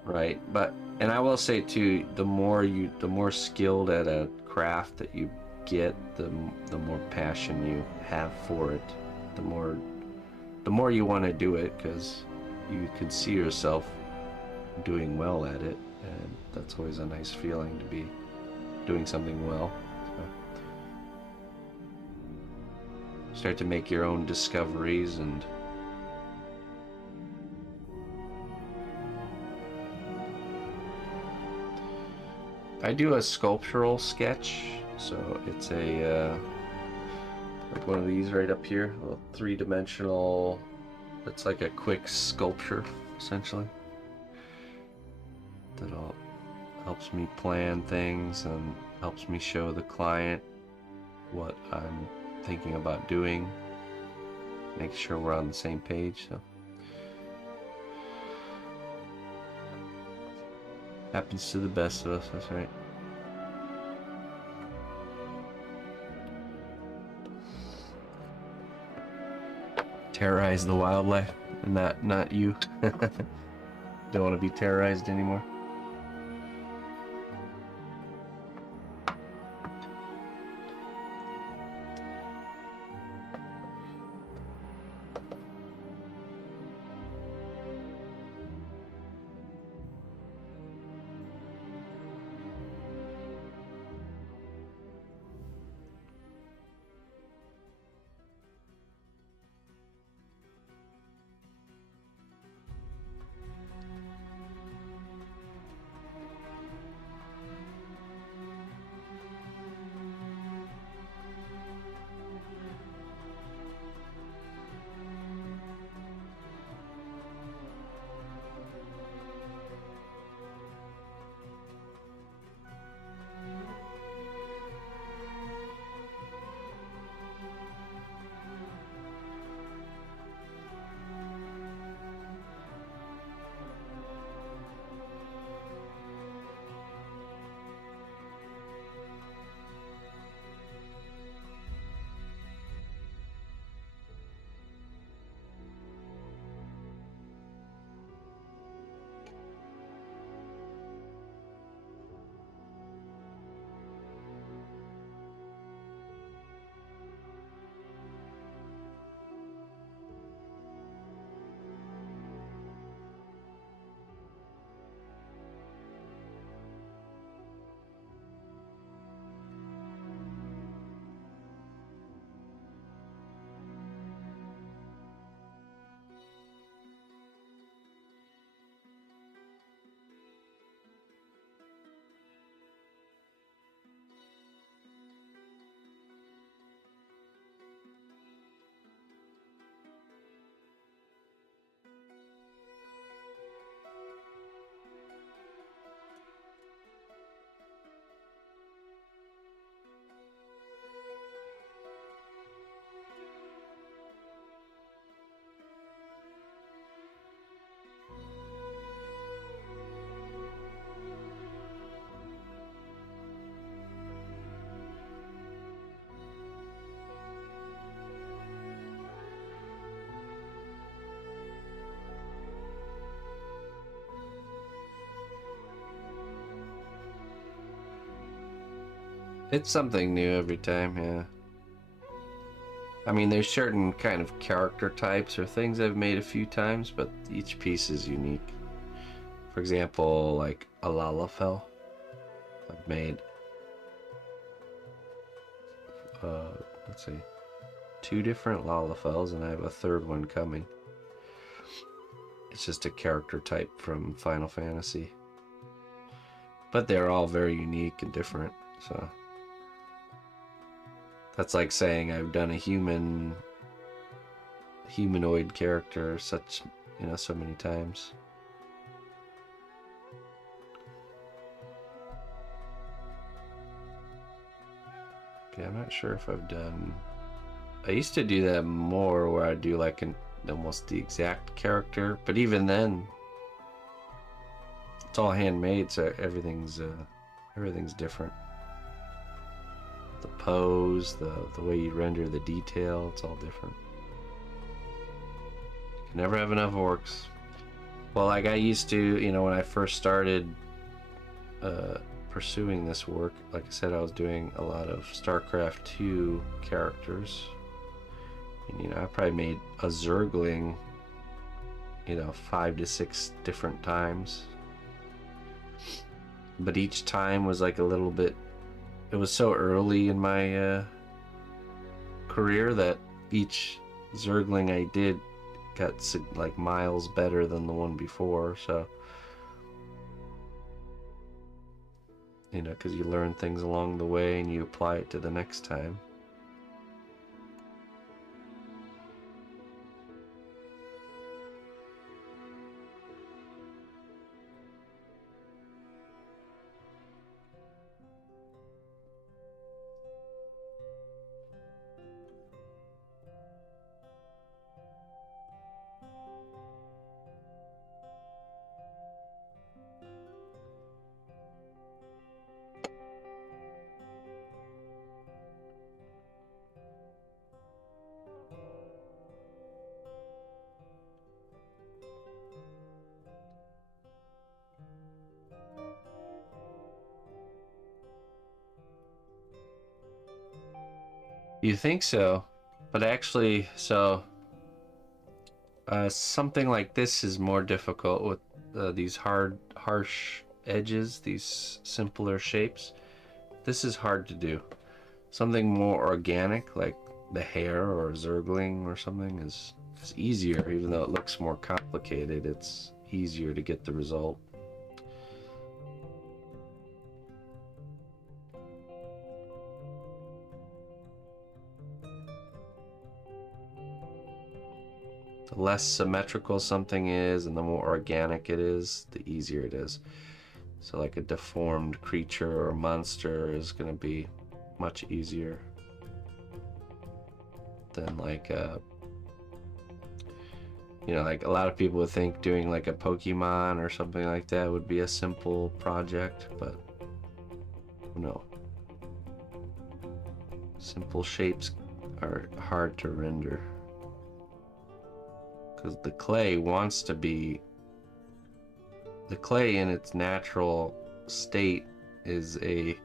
Right, and I will say too, the more skilled at a craft that you get, the more passion you have for it, the more you want to do it, because you can see yourself doing well at it, and that's always a nice feeling to be doing something well. So start to make your own discoveries and I do a sculptural sketch, so it's a like one of these right up here, a little three-dimensional. It's like a quick sculpture, essentially. That all helps me plan things and helps me show the client what I'm thinking about doing. Make sure we're on the same page. So happens to the best of us, that's right. Terrorize the wildlife, and not you. Don't want to be terrorized anymore. It's something new every time, yeah. I mean, there's certain kind of character types or things I've made a few times, but each piece is unique. For example, like a Lalafell, I've made, let's see, 2 different Lalafells, and I have a 3rd one coming. It's just a character type from Final Fantasy. But they're all very unique and different, so... That's like saying I've done a humanoid character such, you know, so many times. Okay, I'm not sure if I've done... I used to do that more, where I'd do like almost the exact character, but even then, it's all handmade, so everything's different. The pose, the way you render the detail, it's all different. You can never have enough orcs. Well, like I used to, you know, when I first started pursuing this work, like I said, I was doing a lot of StarCraft 2 characters. And, you know, I probably made a Zergling, you know, 5 to 6 different times. But each time was like a little bit... It was so early in my career that each Zergling I did got like miles better than the one before, so... You know, because you learn things along the way and you apply it to the next time. You think so, but actually, so something like this is more difficult with these harsh edges, these simpler shapes. This is hard to do. Something more organic, like the hair or a Zergling or something, is easier. Even though it looks more complicated, it's easier to get the result. The less symmetrical something is and the more organic it is, the easier it is. So like a deformed creature or monster is going to be much easier than like you know, like a lot of people would think doing like a Pokemon or something like that would be a simple project, but no. Simple shapes are hard to render. Because the clay wants to be... The clay in its natural state is a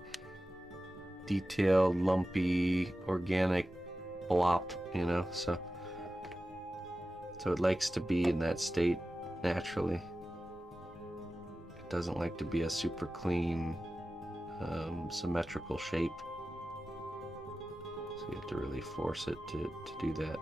detailed, lumpy, organic blop, you know, so it likes to be in that state naturally. It doesn't like to be a super clean, symmetrical shape. So you have to really force it to do that.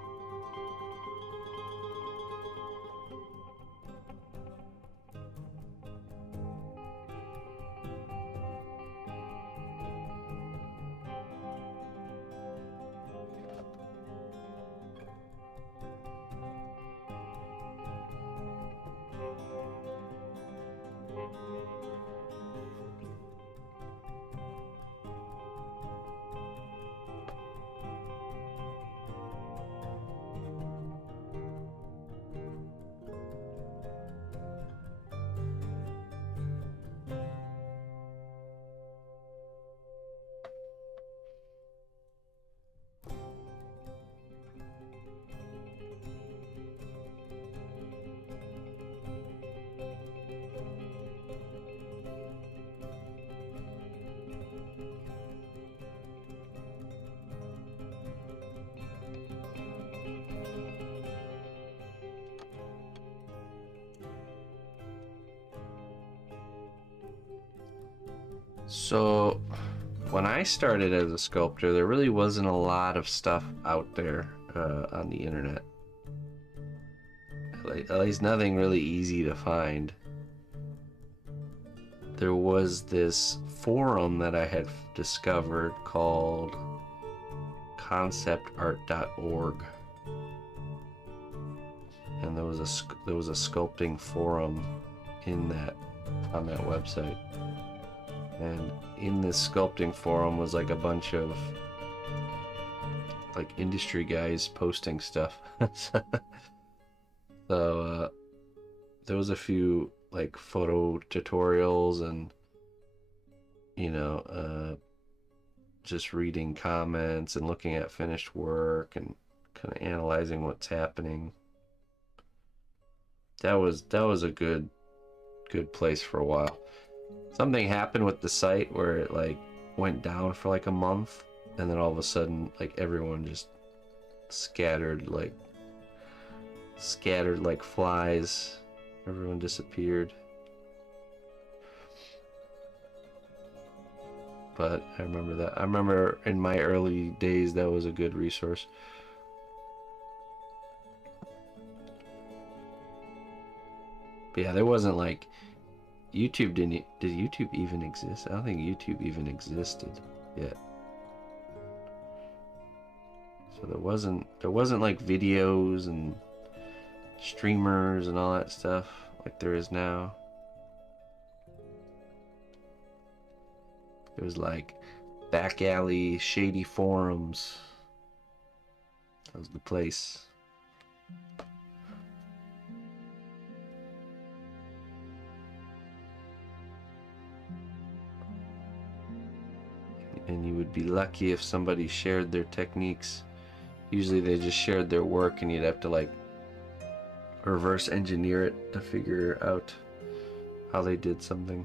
So, when I started as a sculptor, there really wasn't a lot of stuff out there on the internet. At least nothing really easy to find. There was this forum that I had discovered called conceptart.org, and there was a sculpting forum in that on that website. And in this sculpting forum was like a bunch of like industry guys posting stuff. So there was a few like photo tutorials and just reading comments and looking at finished work and kind of analyzing what's happening. That was a good place for a while. Something happened with the site where it like went down for like a month, and then all of a sudden like everyone just scattered like flies. Everyone disappeared. But I remember that. I remember in my early days that was a good resource. But yeah, there wasn't like YouTube did YouTube even exist? I don't think YouTube even existed yet. So there wasn't like videos and streamers and all that stuff like there is now. It was like back alley, shady forums. That was the place. And you would be lucky if somebody shared their techniques. Usually they just shared their work and you'd have to like reverse engineer it to figure out how they did something.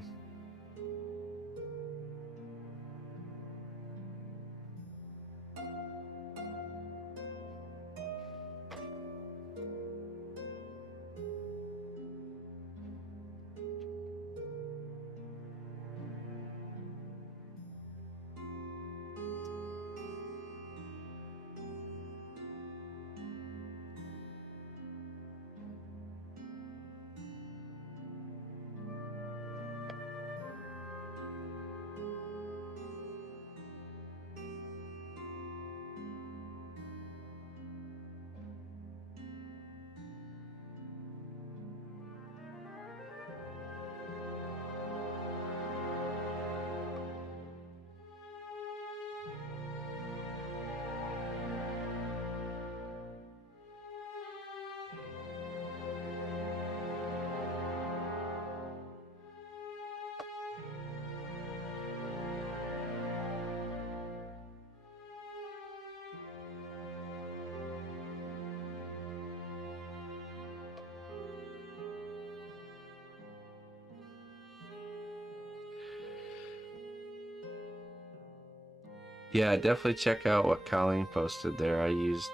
Yeah, definitely check out what Colleen posted there. I used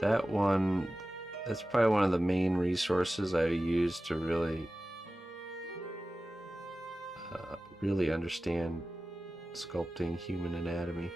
that one. That's probably one of the main resources I use to really understand sculpting human anatomy.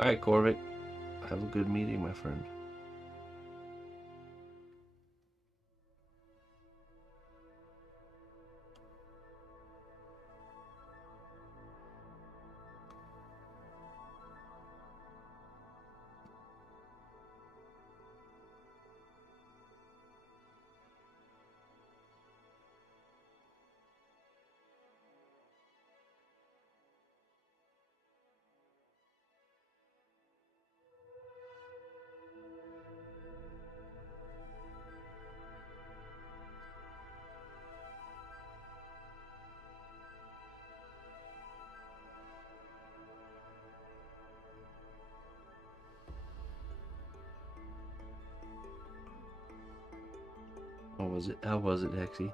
Alright, Corvic. Have a good meeting, my friend. What was it? How was it, Hexy?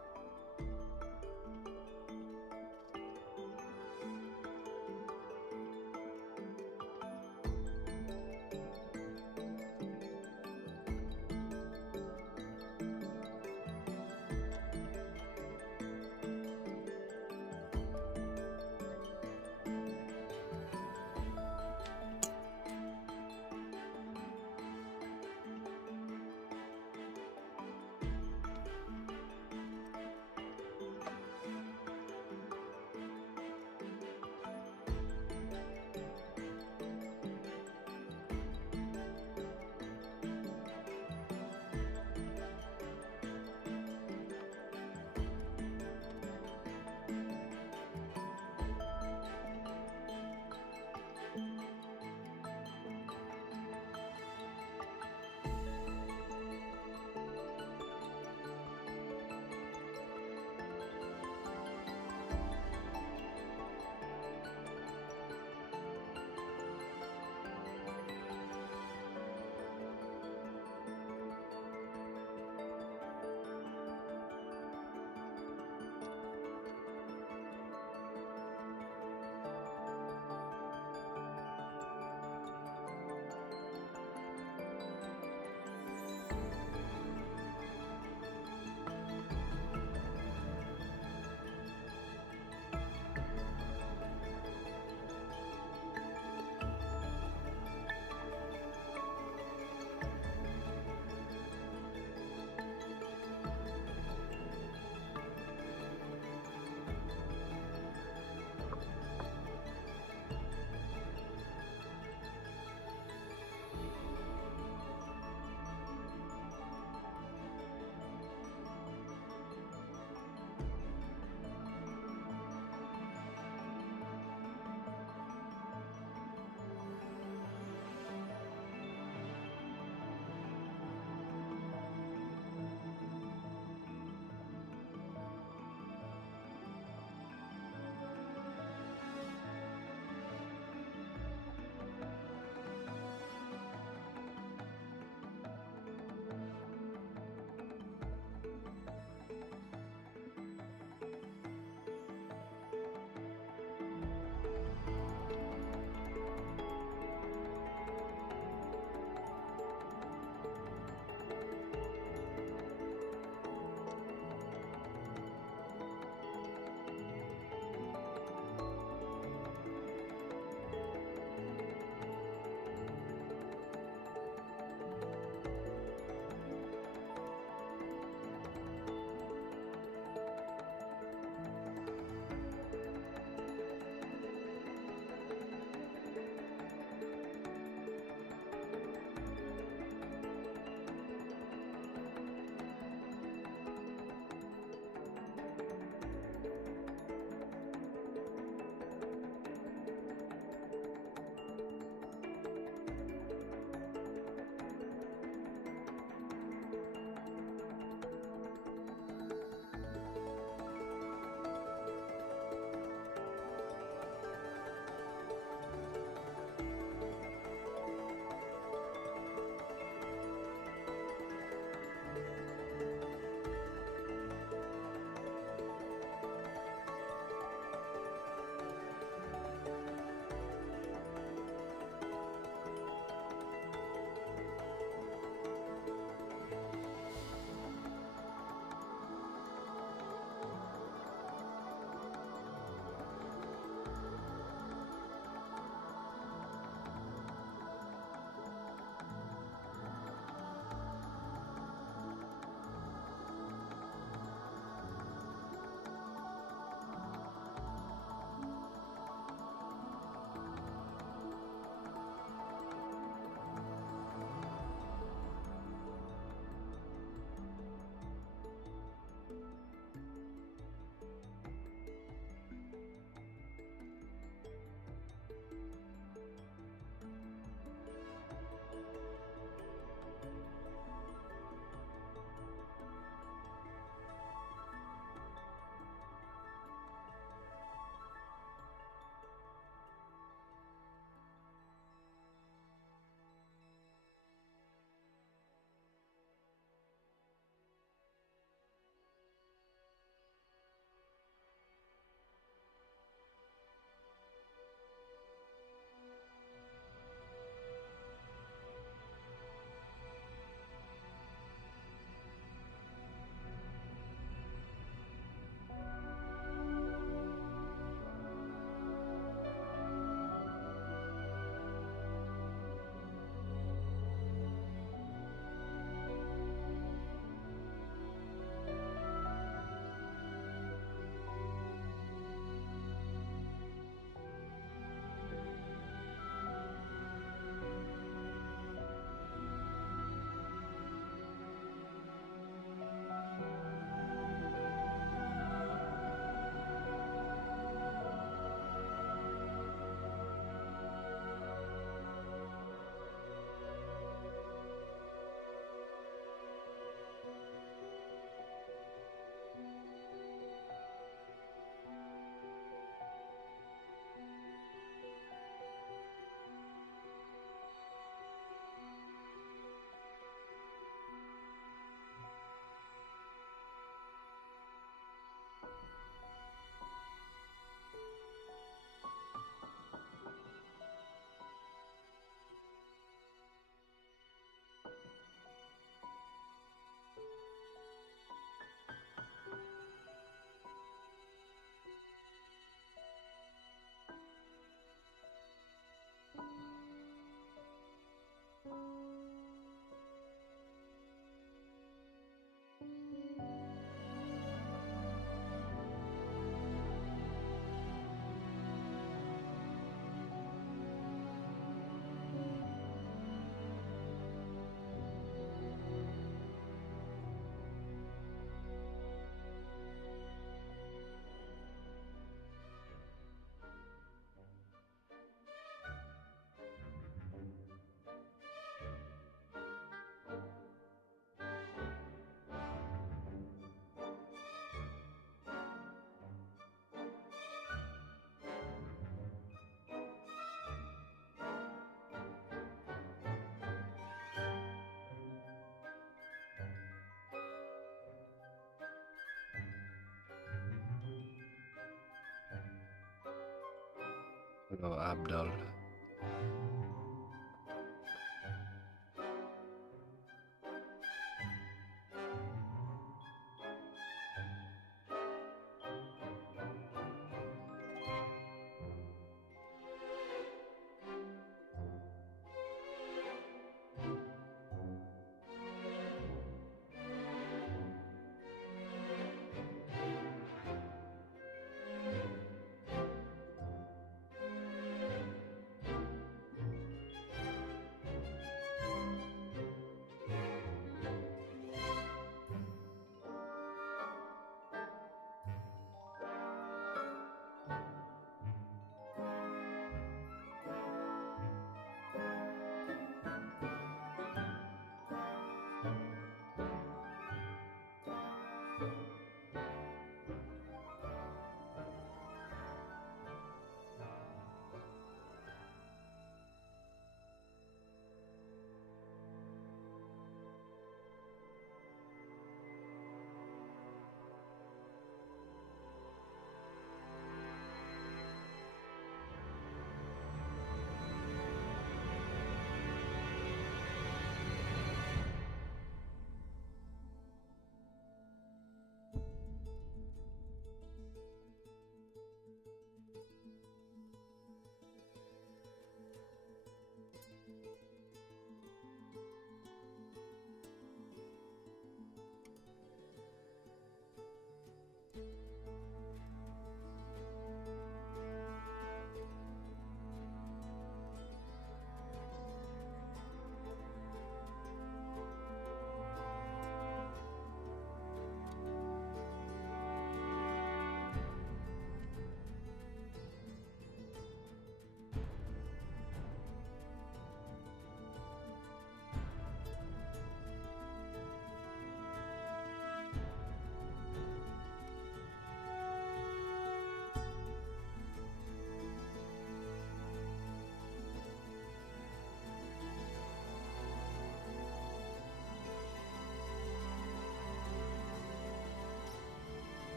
Oh, Abdul.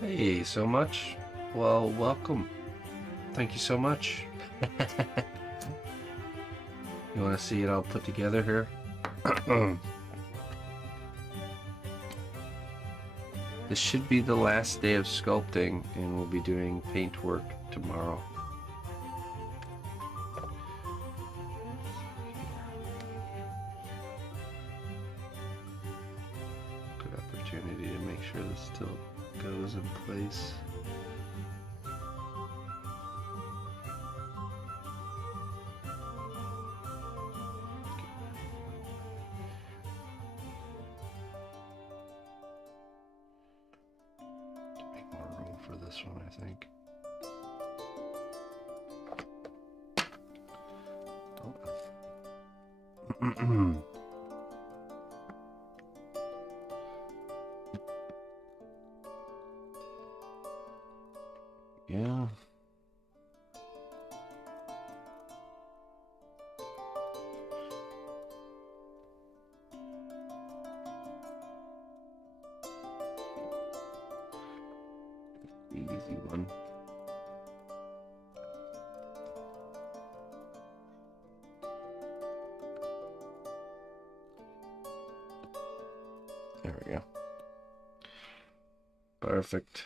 Hey, so much? Well, welcome. Thank you so much. You want to see it all put together here? This should be the last day of sculpting, and we'll be doing paint work tomorrow. Good opportunity to make sure this still goes in place. For this one, I think. Yeah. Easy one. There we go. Perfect.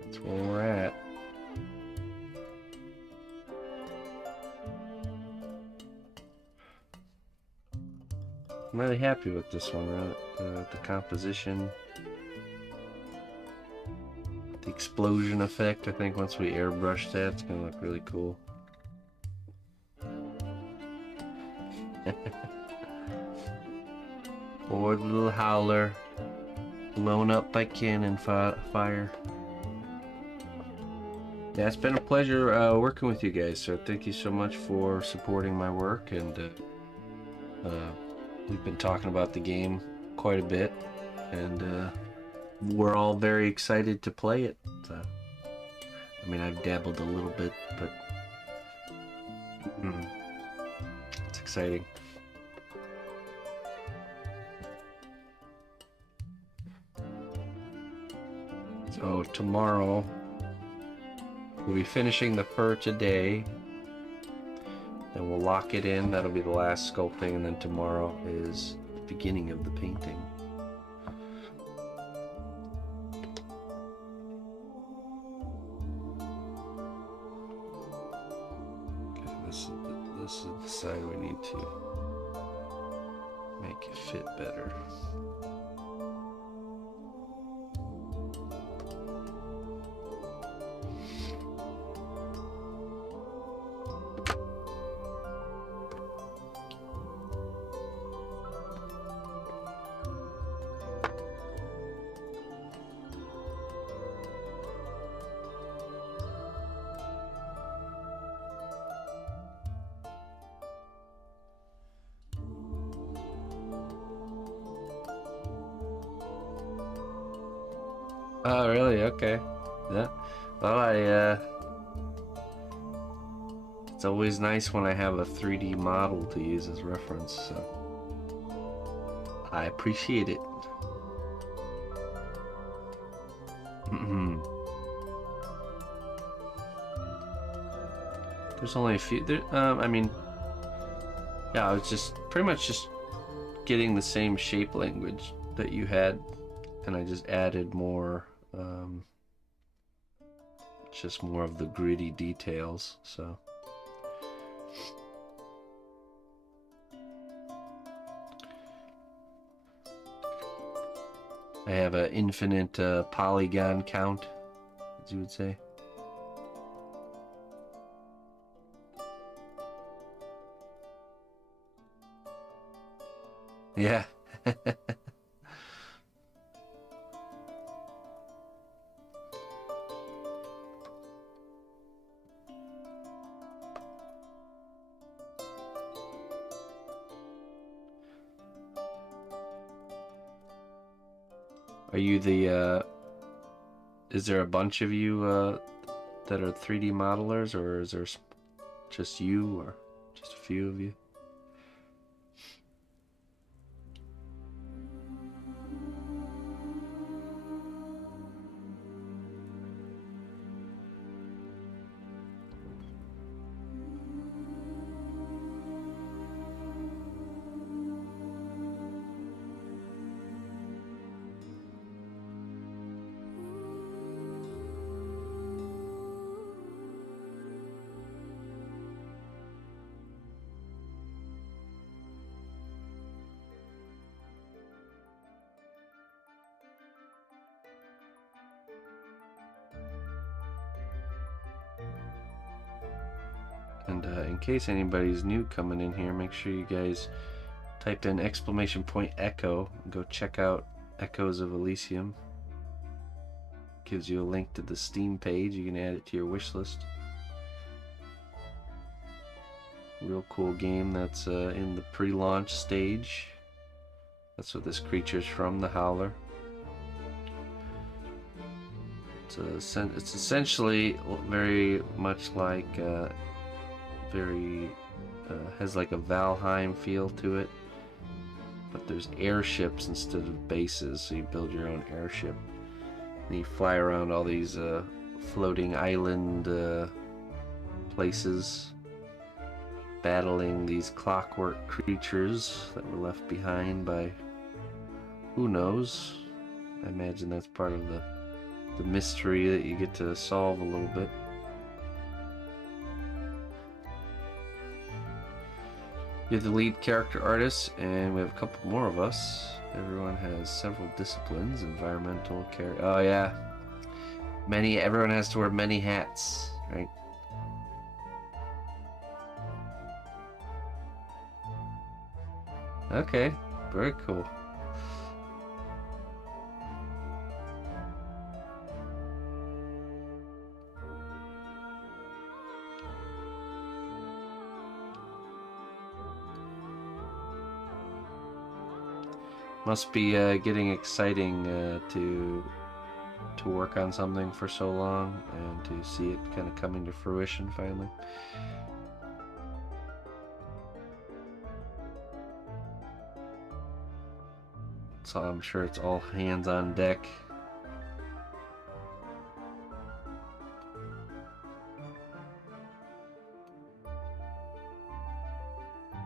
That's where we're at. I'm really happy with this one. The composition, the explosion effect. I think once we airbrush that, it's gonna look really cool. Poor little Howler, blown up by cannon fire. Yeah, it's been a pleasure working with you guys. So thank you so much for supporting my work, and we've been talking about the game quite a bit, and we're all very excited to play it. So, I mean, I've dabbled a little bit, but it's exciting. So tomorrow we'll be finishing the fur today. Then we'll lock it in. That'll be the last sculpting, and then tomorrow is the beginning of the painting. Okay, this is the side we need to make it fit better. Oh, really? Okay. Yeah. Well, it's always nice when I have a 3D model to use as reference, so I appreciate it. There's only a few. I mean, yeah, I was just pretty much just getting the same shape language that you had, and I just added more. Just more of the gritty details, so. I have an infinite polygon count, as you would say. Yeah. Are you the, is there a bunch of you that are 3D modelers, or is there just you, or just a few of you? And in case anybody's new coming in here, make sure you guys type in !echo and go check out Echoes of Elysium. Gives you a link to the Steam page. You can add it to your wish list. Real cool game that's in the pre-launch stage. That's what this creature's from, the Howler. It's essentially very much like has like a Valheim feel to it, but there's airships instead of bases, so you build your own airship and you fly around all these floating island places, battling these clockwork creatures that were left behind by who knows. I imagine that's part of the mystery that you get to solve a little bit. You're the lead character artist, and we have a couple more of us. Everyone has several disciplines. Environmental care. Oh yeah, everyone has to wear many hats, right? Okay, very cool. Must be getting exciting to work on something for so long and to see it kind of coming to fruition finally. So I'm sure it's all hands on deck.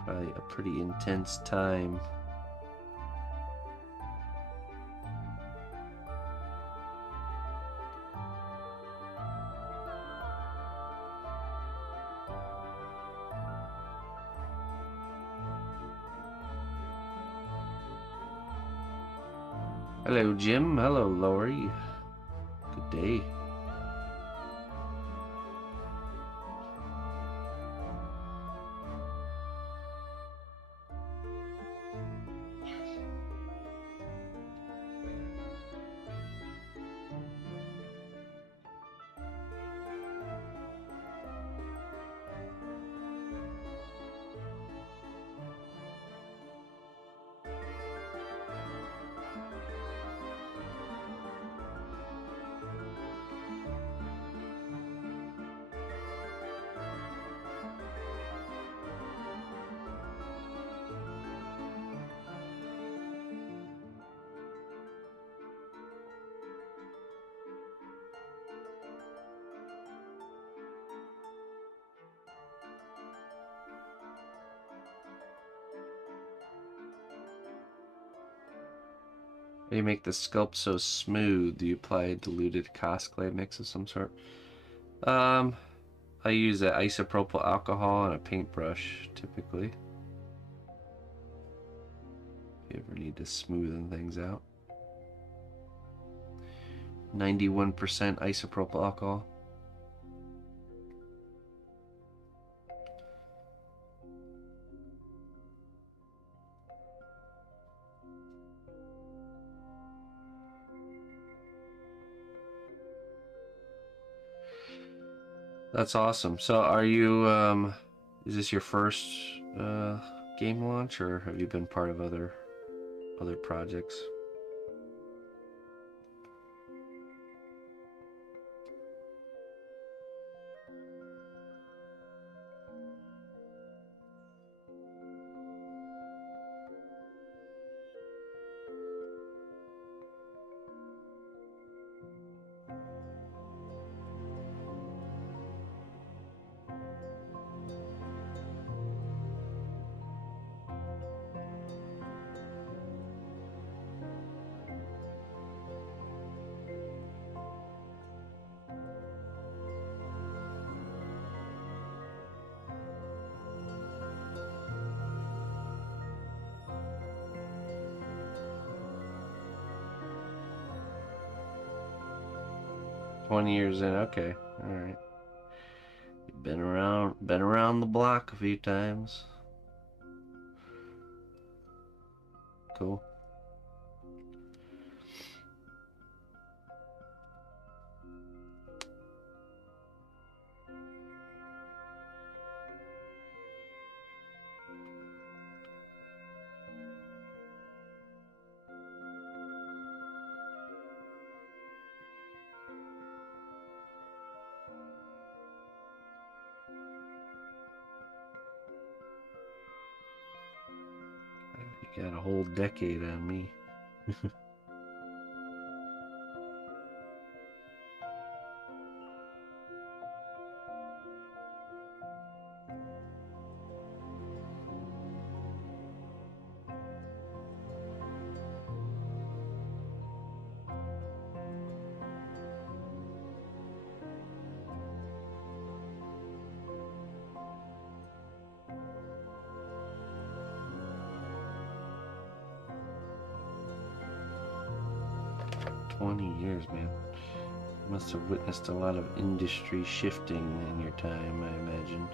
Probably a pretty intense time. Hello, Jim. Hello, Lori. Good day. How do you make the sculpt so smooth? Do you apply a diluted cast clay mix of some sort? I use an isopropyl alcohol and a paintbrush typically. If you ever need to smoothen things out. 91% isopropyl alcohol. That's awesome. So are you, is this your first game launch, or have you been part of other projects? Years in, okay, all right. You've been around the block a few times. Cool. Got a whole decade on me. 20 years, man. You must have witnessed a lot of industry shifting in your time, I imagine.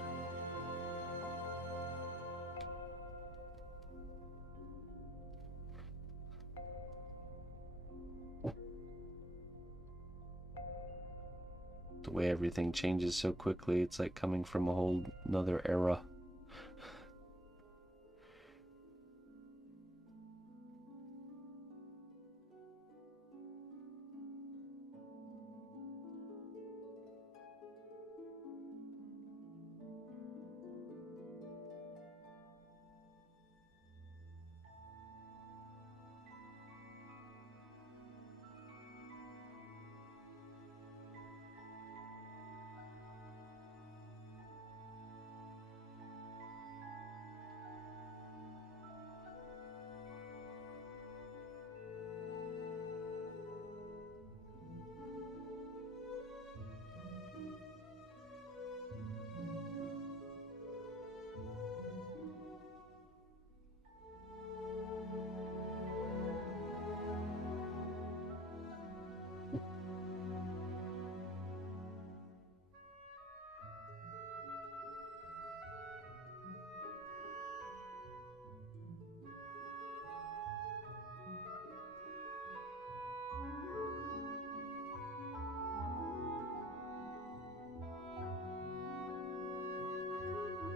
The way everything changes so quickly, it's like coming from a whole another era.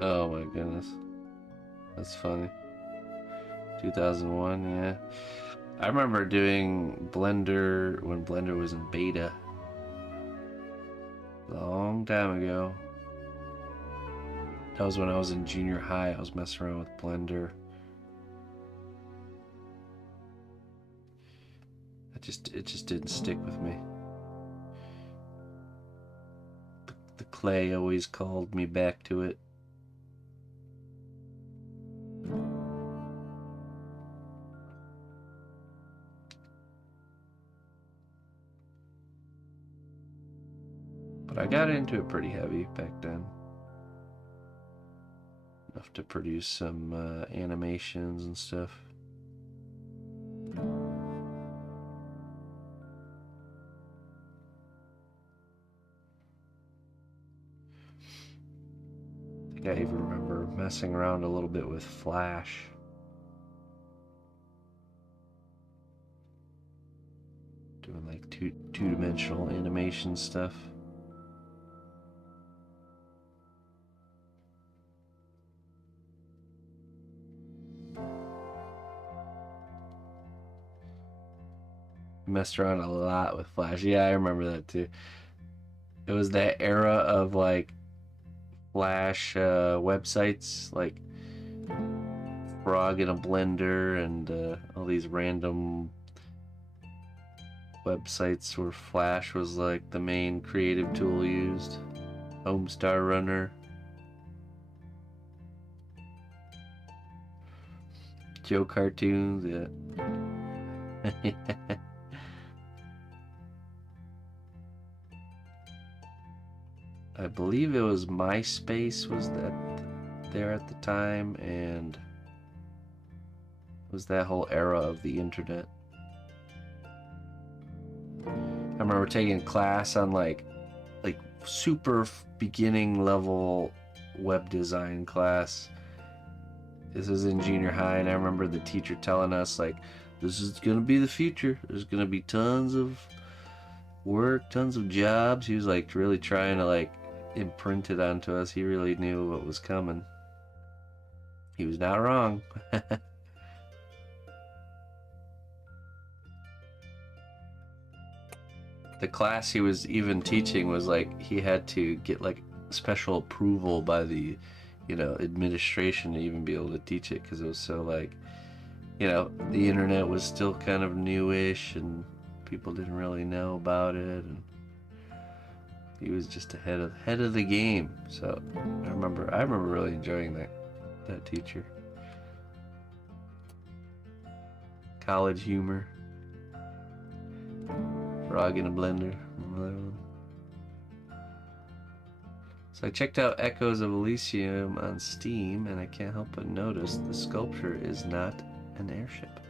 Oh my goodness. That's funny. 2001, yeah. I remember doing Blender when Blender was in beta. Long time ago. That was when I was in junior high. I was messing around with Blender. It just didn't stick with me. The clay always called me back to it. But I got into it pretty heavy back then. Enough to produce some animations and stuff. I think I even remember messing around a little bit with Flash. Doing like two-dimensional animation stuff. Messed around a lot with Flash. Yeah, I remember that too. It was that era of like Flash websites, like Frog in a Blender and all these random websites where Flash was like the main creative tool used. Homestar Runner. Joe Cartoons, yeah. I believe it was MySpace was that there at the time, and it was that whole era of the internet. I remember taking a class on like super beginning level web design class. This was in junior high, and I remember the teacher telling us like, this is gonna be the future. There's gonna be tons of work, tons of jobs. He was like really trying to like imprint it onto us. He really knew what was coming. He was not wrong. The class he was even teaching was like he had to get like special approval by the, you know, administration to even be able to teach it, because it was so like you know, the internet was still kind of newish and people didn't really know about it, and he was just ahead of the game. So I remember really enjoying that teacher. College humor. Frog in a blender. So I checked out Echoes of Elysium on Steam, and I can't help but notice the sculpture is not an airship.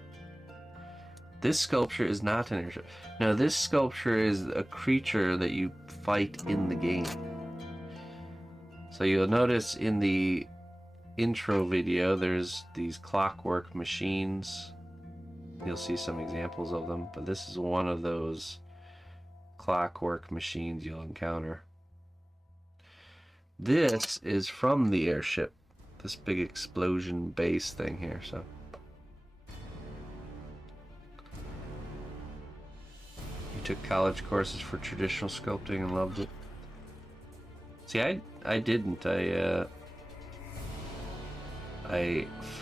This sculpture is not an airship. No, this sculpture is a creature that you fight in the game. So you'll notice in the intro video, there's these clockwork machines. You'll see some examples of them, but this is one of those clockwork machines you'll encounter. This is from the airship, this big explosion base thing here. So you took college courses for traditional sculpting and loved it. See, I didn't. I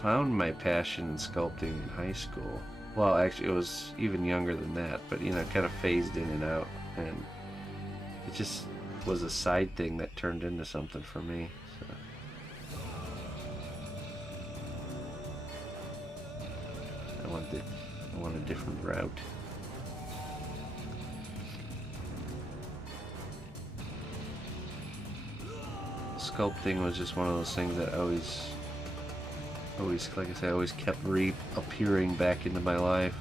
found my passion in sculpting in high school. Well, actually, it was even younger than that, but you know, kind of phased in and out, and it just was a side thing that turned into something for me. So I want a different route. Sculpting was just one of those things that always, like I said, always kept reappearing back into my life.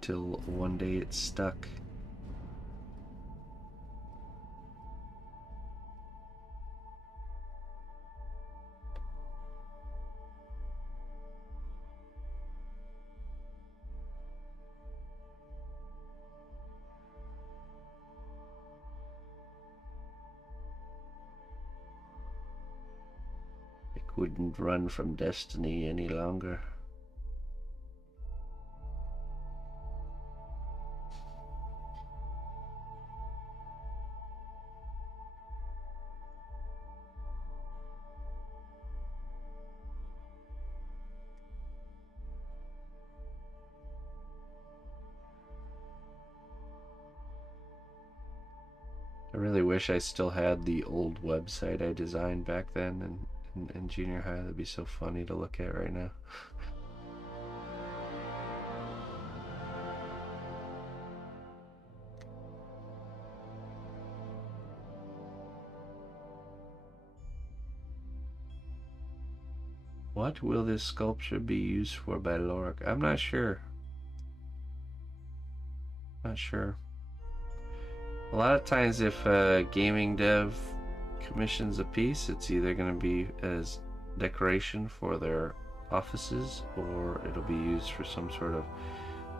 Till one day it stuck. I couldn't run from destiny any longer. I really wish I still had the old website I designed back then in junior high. That'd be so funny to look at right now. What will this sculpture be used for by Lorik? I'm not sure. Not sure. A lot of times if a gaming dev commissions a piece, it's either going to be as decoration for their offices, or it'll be used for some sort of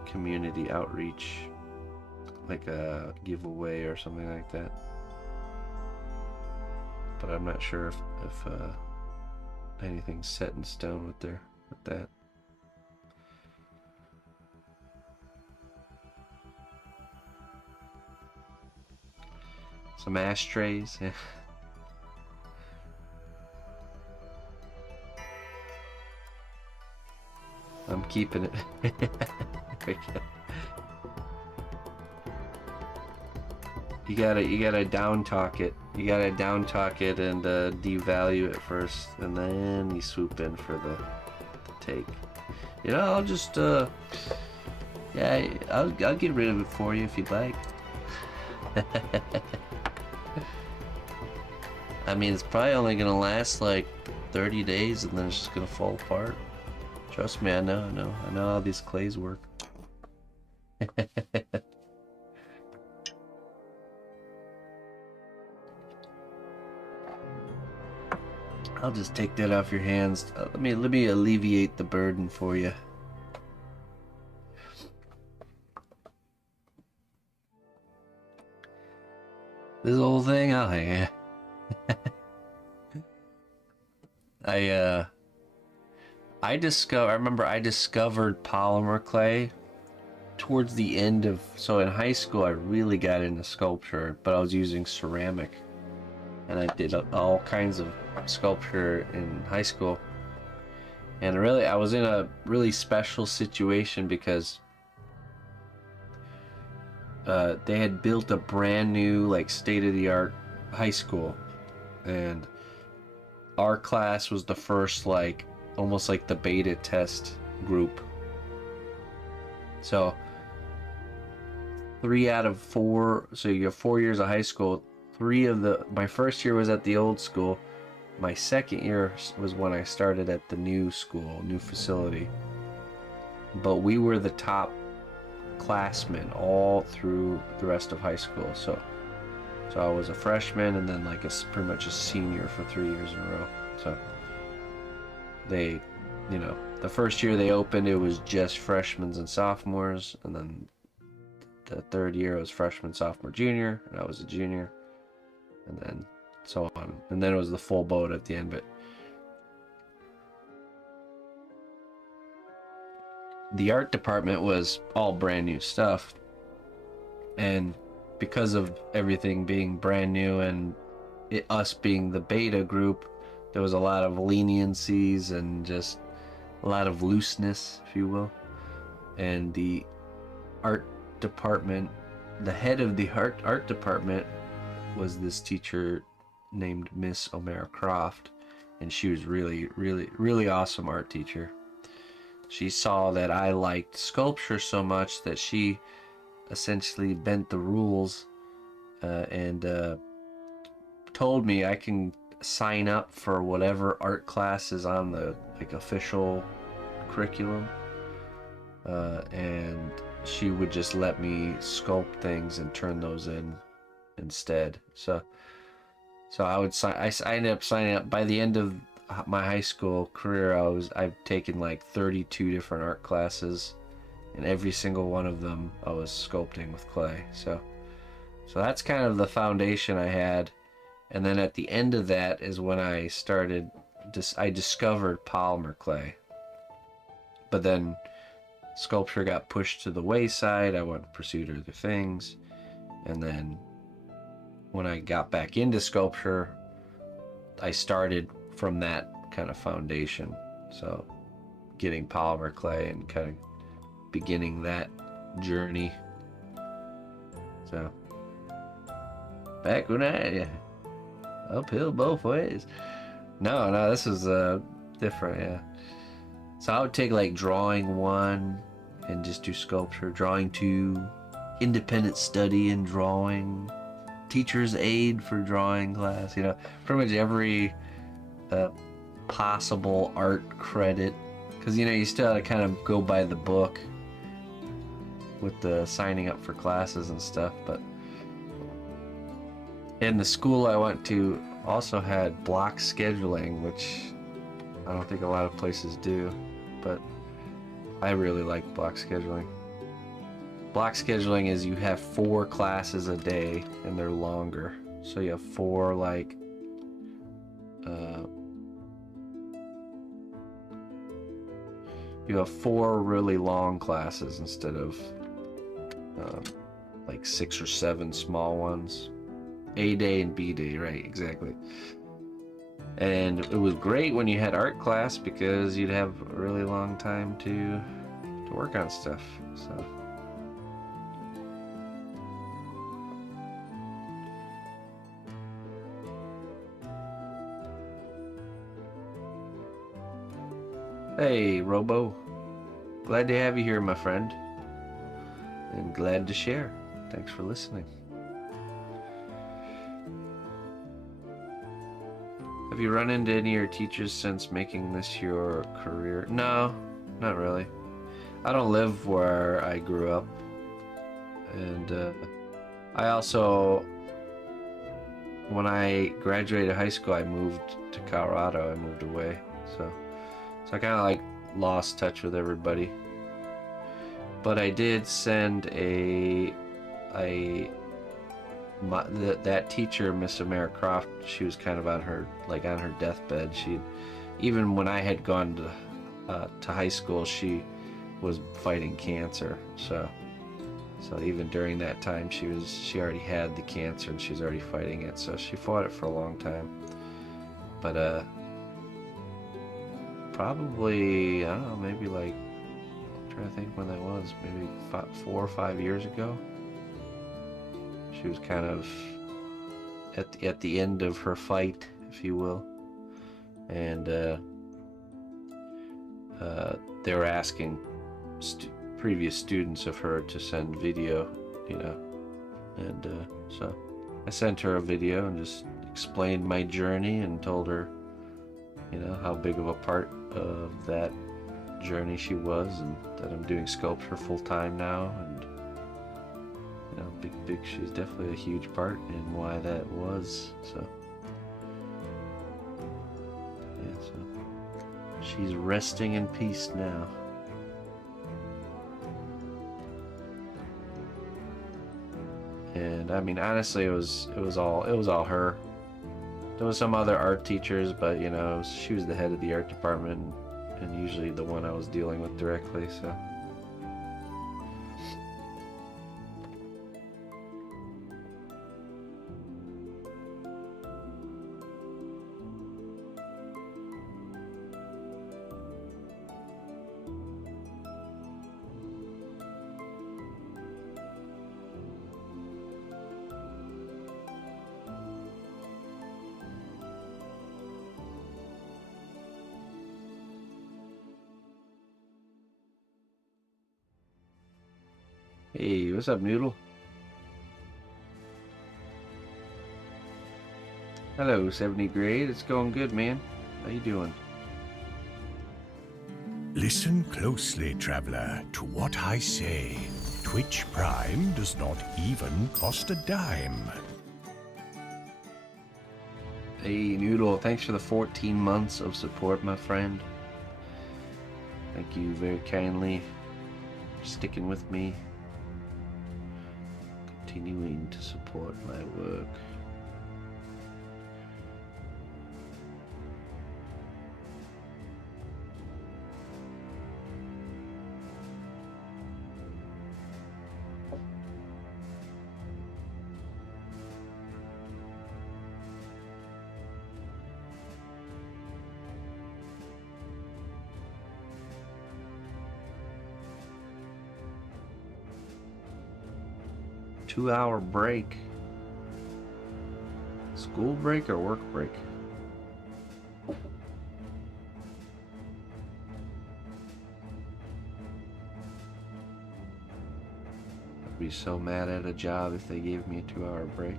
community outreach, like a giveaway or something like that. But I'm not sure if anything's set in stone with that. Some ashtrays. Yeah. I'm keeping it. You gotta down talk it. You gotta down talk it and devalue it first, and then you swoop in for the take. You know, I'll just yeah, I'll get rid of it for you if you'd like. I mean, it's probably only gonna last like 30 days, and then it's just gonna fall apart. Trust me, I know how these clays work. I'll just take that off your hands. Let me alleviate the burden for you. This whole thing, oh yeah. I remember I discovered polymer clay towards the end of, so in high school I really got into sculpture, but I was using ceramic, and I did all kinds of sculpture in high school. And really, I was in a really special situation because they had built a brand new, like, state-of-the-art high school, and our class was the first, like, almost like the beta test group. So 3 out of 4, so you have 4 years of high school. My first year was at the old school. My second year was when I started at the new school, new facility. But we were the top classmen all through the rest of high school. So I was a freshman and then like pretty much a senior for 3 years in a row. So they, you know, the first year they opened, it was just freshmen and sophomores, and then the third year it was freshman, sophomore, junior, and I was a junior, and then so on, and then it was the full boat at the end. But the art department was all brand new stuff, and because of everything being brand new and us being the beta group, there was a lot of leniencies and just a lot of looseness, if you will. And the art department, the head of the art department was this teacher named Miss O'Mara Croft, and she was really awesome art teacher. She saw that I liked sculpture so much that she essentially bent the rules and told me I can sign up for whatever art class is on the like official curriculum, and she would just let me sculpt things and turn those in instead. So I ended up signing up. By the end of my high school career, I've taken like 32 different art classes, and every single one of them I was sculpting with clay. So that's kind of the foundation I had. And then at the end of that is when I discovered polymer clay. But then sculpture got pushed to the wayside. I went and pursued other things. And then when I got back into sculpture, I started from that kind of foundation. So getting polymer clay and kind of beginning that journey. So back when uphill both ways. No, this is different, yeah. So I would take like drawing 1 and just do sculpture, drawing 2, independent study in drawing, teacher's aid for drawing class, you know, pretty much every possible art credit, because, you know, you still have to kind of go by the book with the signing up for classes and stuff. But in the school I went to also had block scheduling, which I don't think a lot of places do, but I really like block scheduling. Block scheduling is you have 4 classes a day and they're longer. So you have 4 like you have 4 really long classes instead of like 6 or 7 small ones. A day and B day, right, exactly. And it was great when you had art class because you'd have a really long time to work on stuff. So hey, Robo. Glad to have you here, my friend. And glad to share. Thanks for listening. Have you run into any of your teachers since making this your career? No, not really. I don't live where I grew up. And I also, when I graduated high school, I moved to Colorado. I moved away. So I kind of like lost touch with everybody. But I did send that teacher, Miss O'Mara Croft, she was kind of on her deathbed. Even when I had gone to high school, she was fighting cancer. So So even during that time, she already had the cancer and she's already fighting it. So she fought it for a long time. But probably, I don't know, maybe like, I'm trying to think when that was, maybe 4 or 5 years ago. She was kind of at the end of her fight, if you will, and they were asking previous students of her to send video, you know, and so I sent her a video and just explained my journey and told her, you know, how big of a part of that journey she was, and that I'm doing sculpture full time now, and you know, big, she's definitely a huge part in why that was. So yeah, so she's resting in peace now. And I mean, honestly, it was all her. There was some other art teachers, but you know, she was the head of the art department, and usually the one I was dealing with directly. So. Hey, what's up, Noodle? Hello, 70 grade. It's going good, man. How you doing? Listen closely, traveler, to what I say. Twitch Prime does not even cost a dime. Hey, Noodle. Thanks for the 14 months of support, my friend. Thank you very kindly for sticking with me. Continuing to support my work. Two-hour break. School break or work break? I'd be so mad at a job if they gave me a 2-hour break.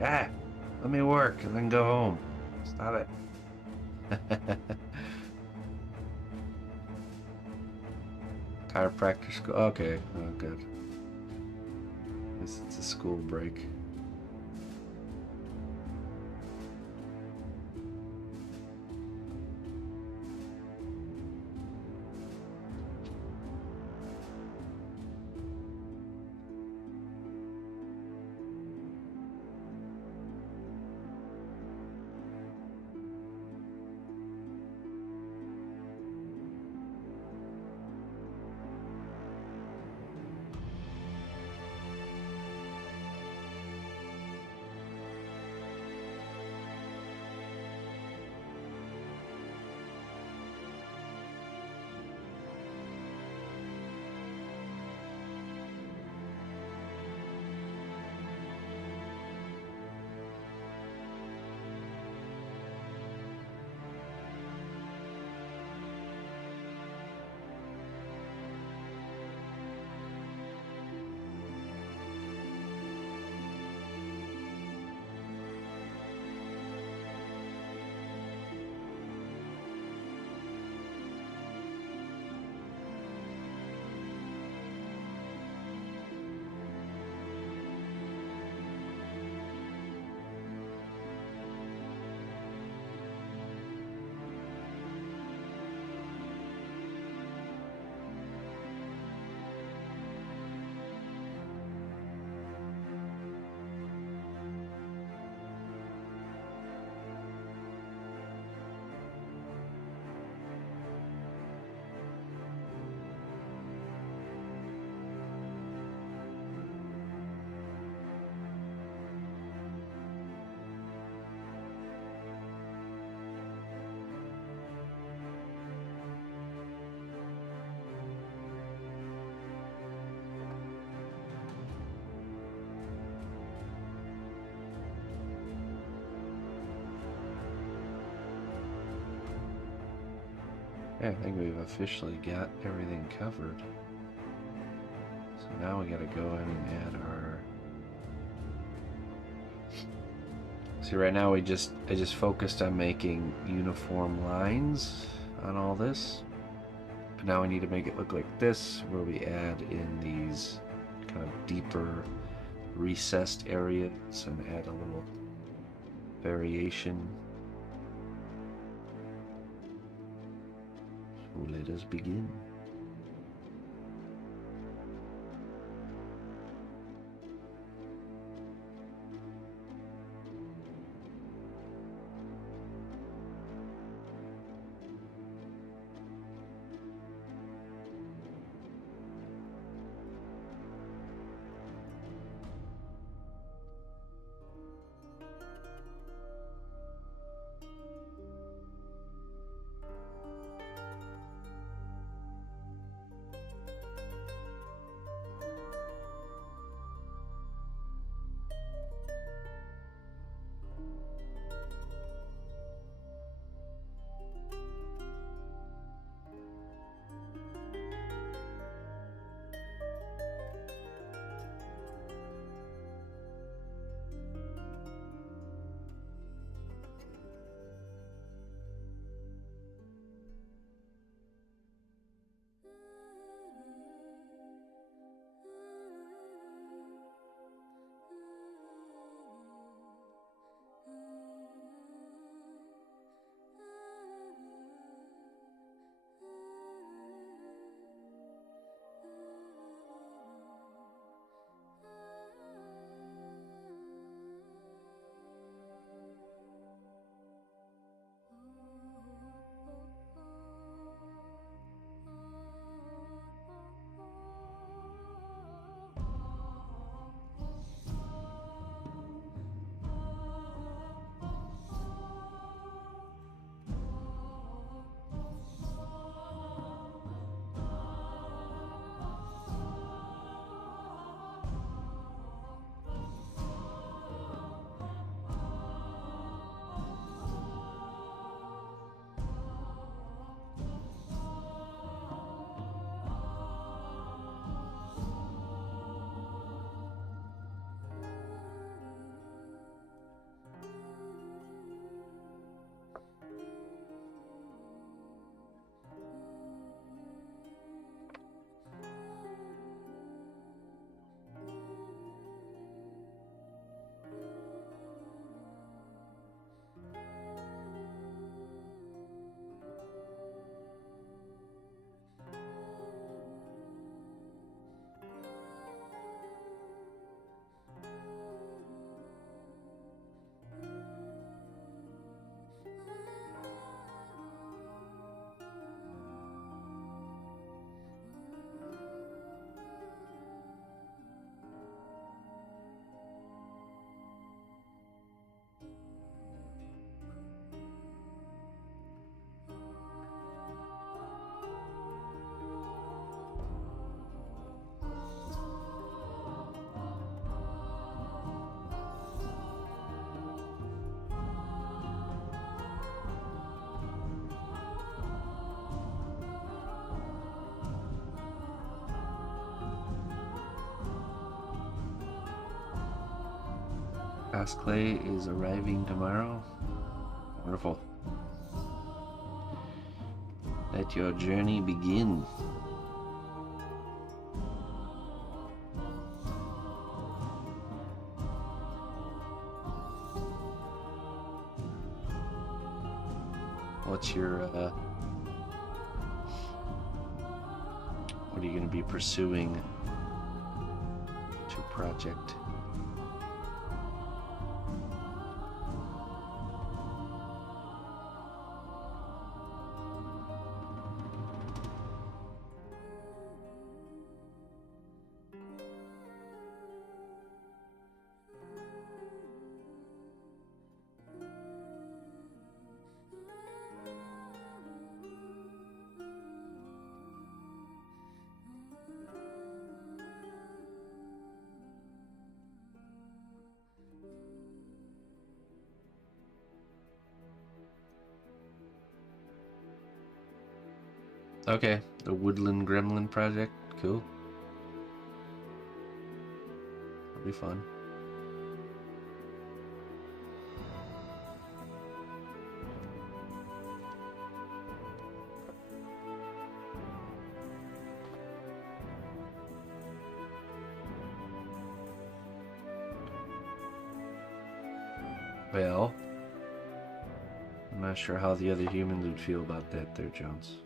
Ah, let me work and then go home. Stop it. Chiropractor school. Okay, oh good. It's a school break. Yeah, I think we've officially got everything covered. So now we gotta go in and add our... See, right now I just focused on making uniform lines on all this. But now we need to make it look like this, where we add in these kind of deeper recessed areas and add a little variation. So let us begin. Fast Clay is arriving tomorrow. Wonderful. Let your journey begin. What's your, what are you going to be pursuing to project? Okay, the Woodland Gremlin Project. Cool. It'll be fun. Well, I'm not sure how the other humans would feel about that there, Jones.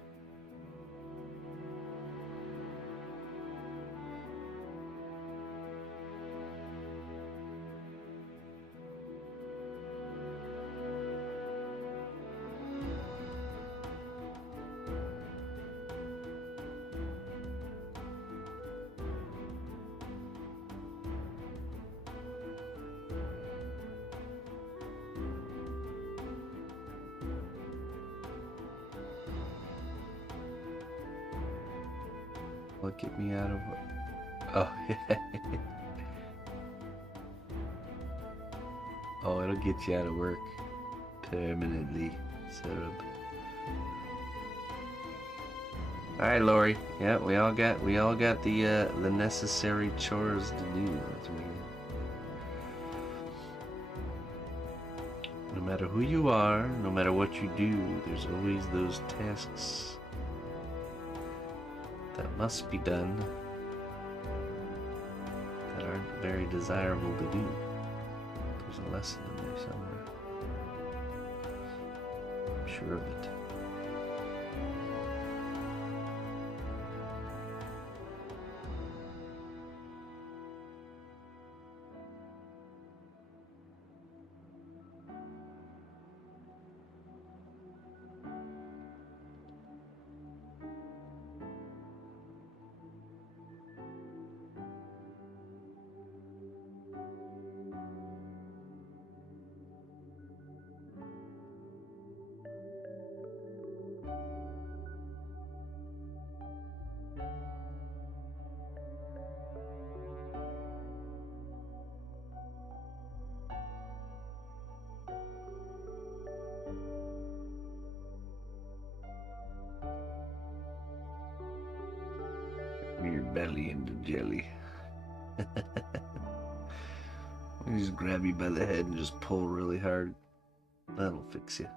Will it get me out of... Oh, oh, it'll get you out of work permanently, sub. All right, Lori. Yeah, we all got the necessary chores to do. That's what no matter who you are, no matter what you do, there's always those tasks that must be done that aren't very desirable to do. There's a lesson in there somewhere. I'm sure of it. Your belly into jelly. You just grab you by the head and just pull really hard. That'll fix you.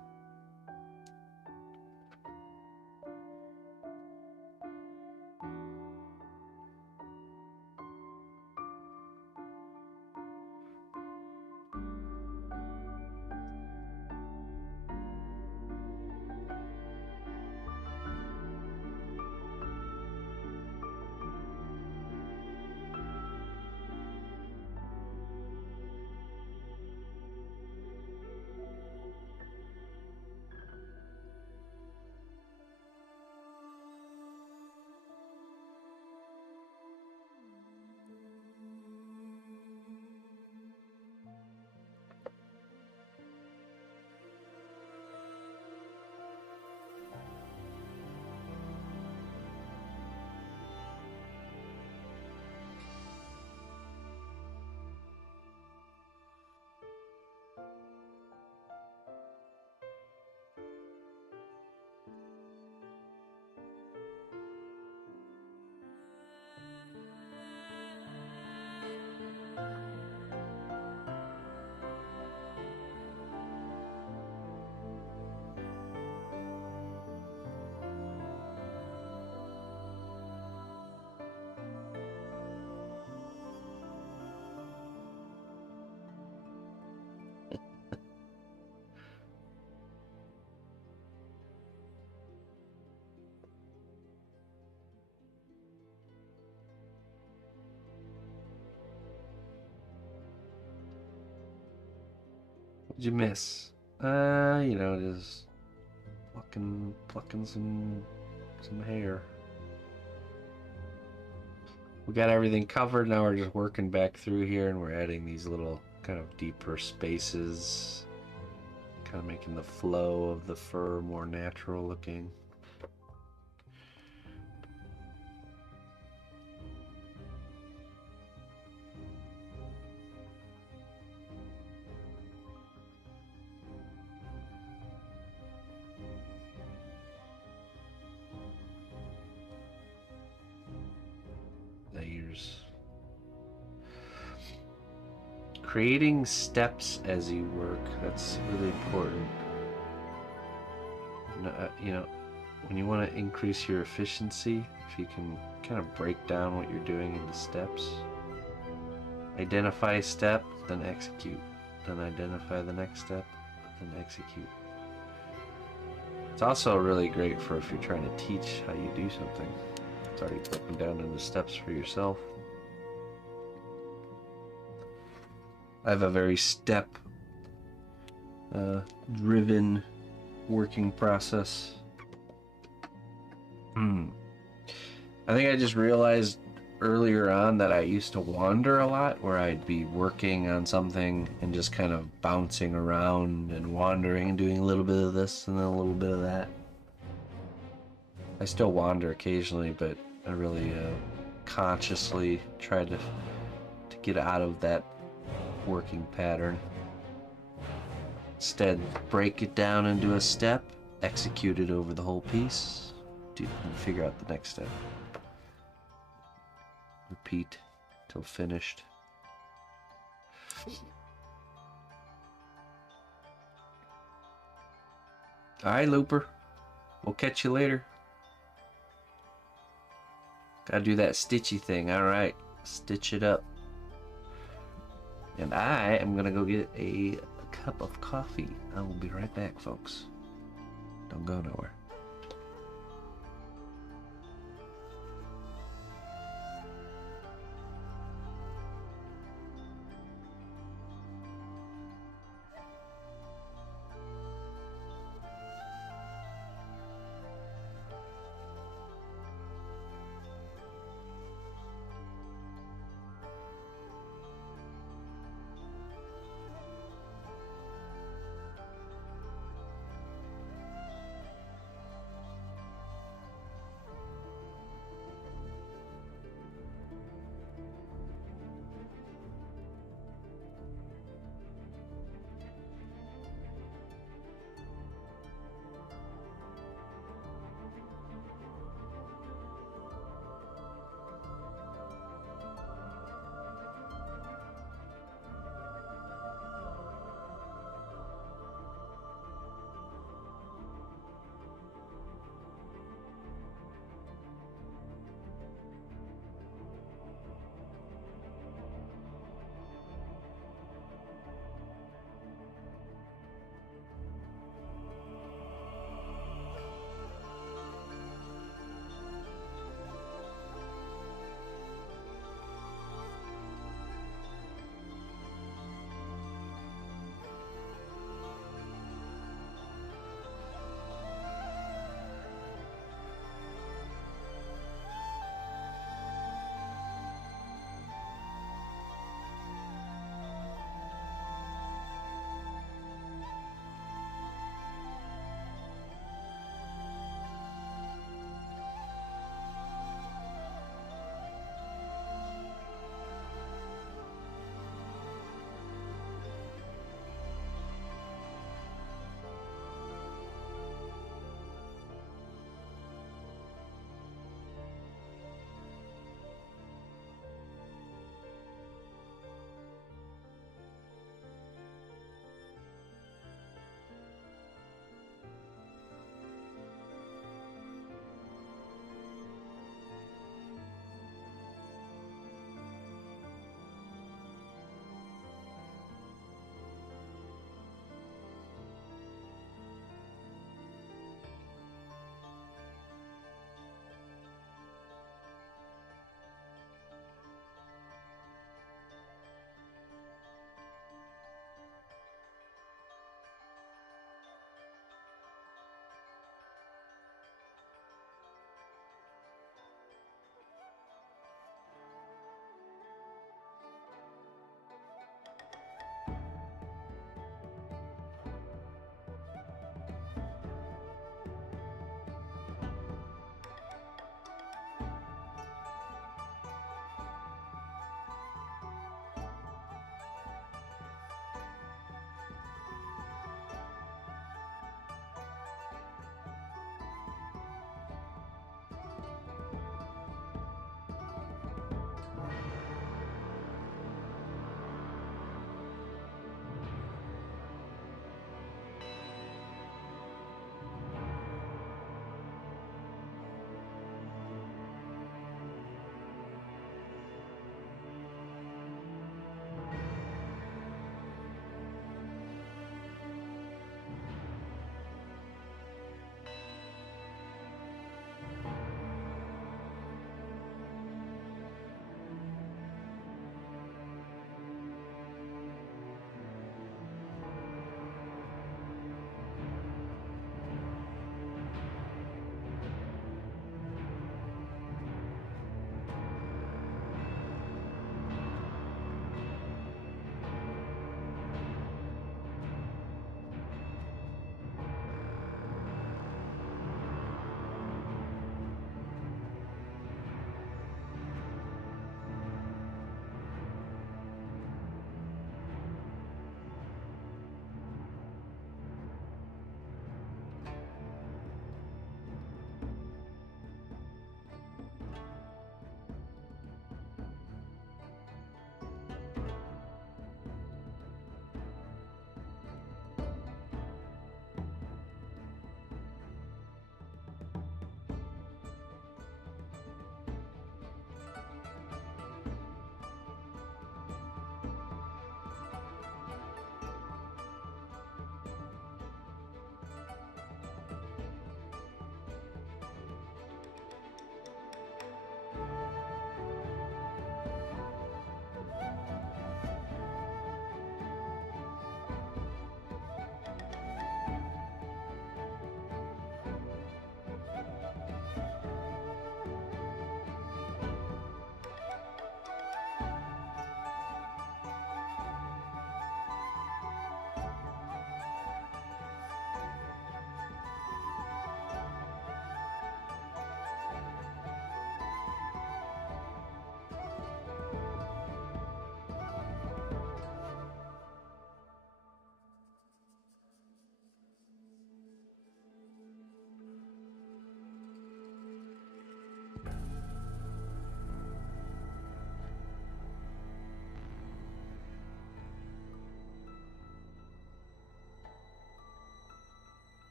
What'd you miss? You know, just plucking some hair. We got everything covered. Now we're just working back through here, and we're adding these little kind of deeper spaces, kind of making the flow of the fur more natural looking. pillars. Creating steps as you work, that's really important. You know, when you want to increase your efficiency, if you can kind of break down what you're doing into steps. Identify a step, then execute. Then identify the next step, then execute. It's also really great for if you're trying to teach how you do something. It's already broken down into steps for yourself. I have a very step driven working process. I think I just realized earlier on that I used to wander a lot, where I'd be working on something and just kind of bouncing around and wandering and doing a little bit of this and then a little bit of that. I still wander occasionally, but I really consciously try to get out of that working pattern. Instead, break it down into a step, execute it over the whole piece, and figure out the next step. Repeat till finished. Alright, Looper. We'll catch you later. Gotta do that stitchy thing. Alright. Stitch it up. And I am gonna go get a cup of coffee. I will be right back, folks. Don't go nowhere.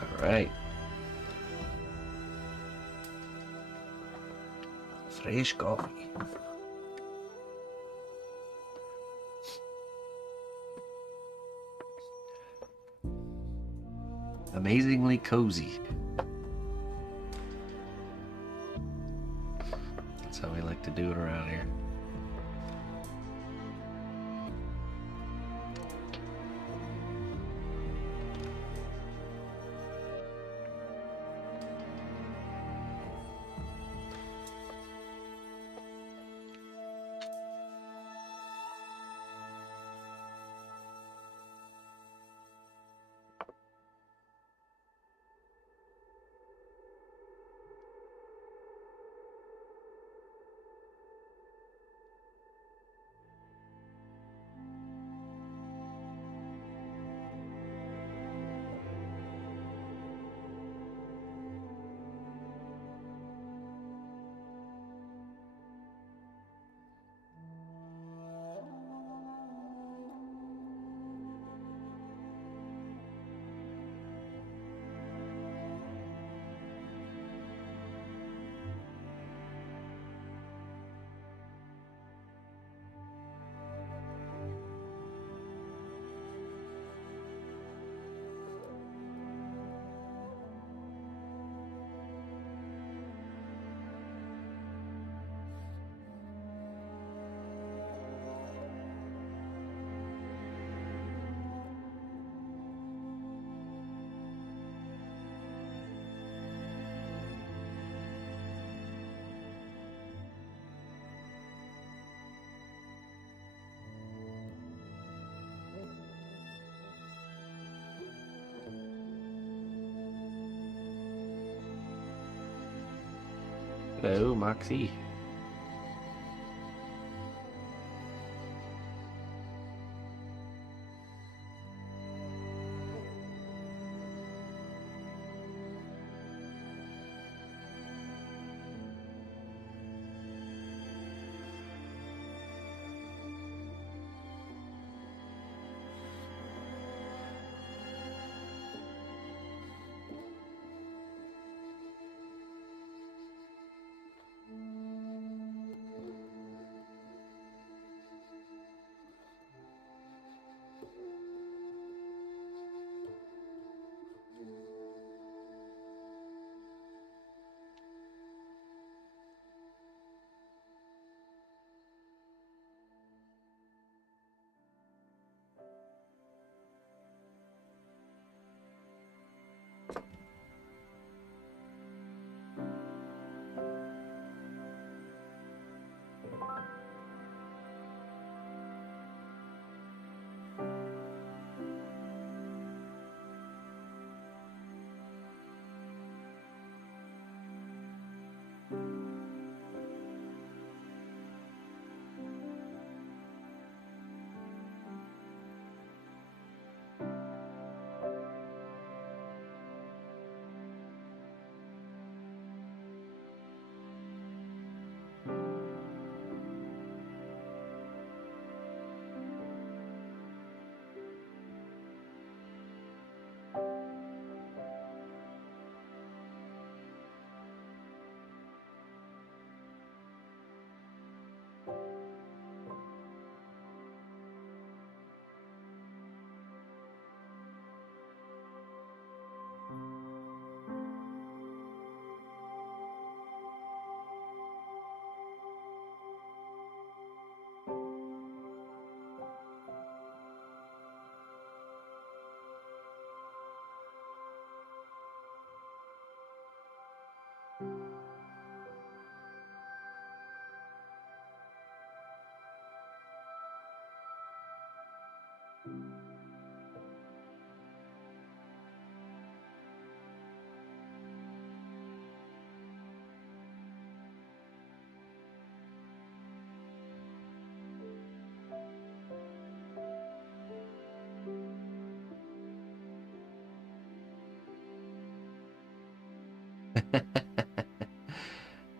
Alright. Fresh coffee. Amazingly cozy. That's how we like to do it around here. Hello, Moxie.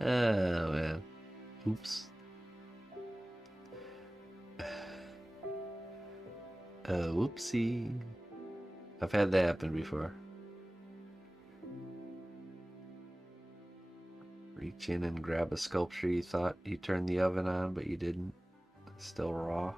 Oh, man. Oops. Whoopsie. I've had that happen before. Reach in and grab a sculpture you thought you turned the oven on, but you didn't. It's still raw.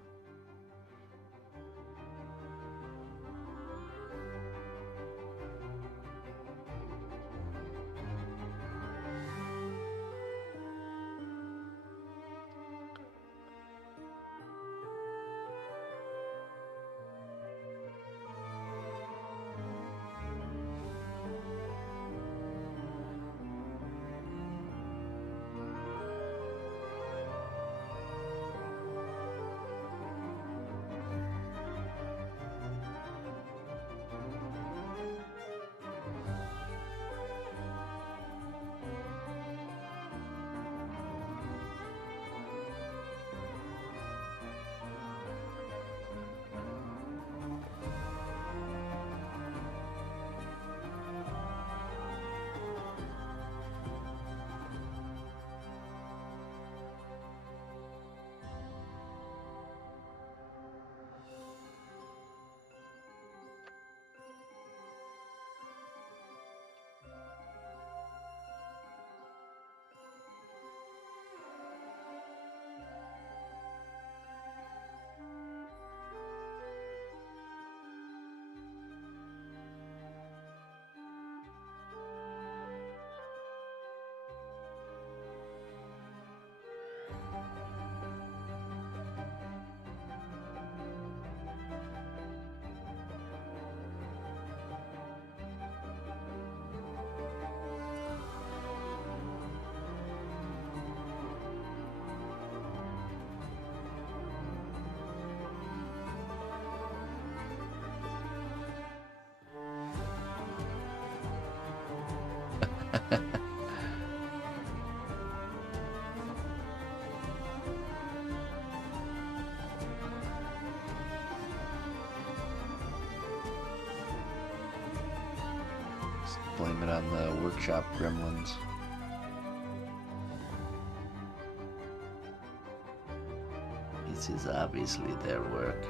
Blame it on the workshop gremlins. This is obviously their work.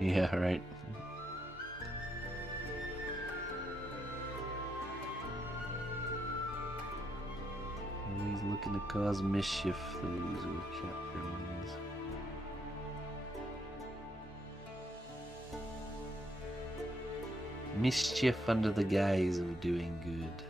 Yeah, right. He's looking to cause mischief through these workshop gremlins. Mischief under the guise of doing good.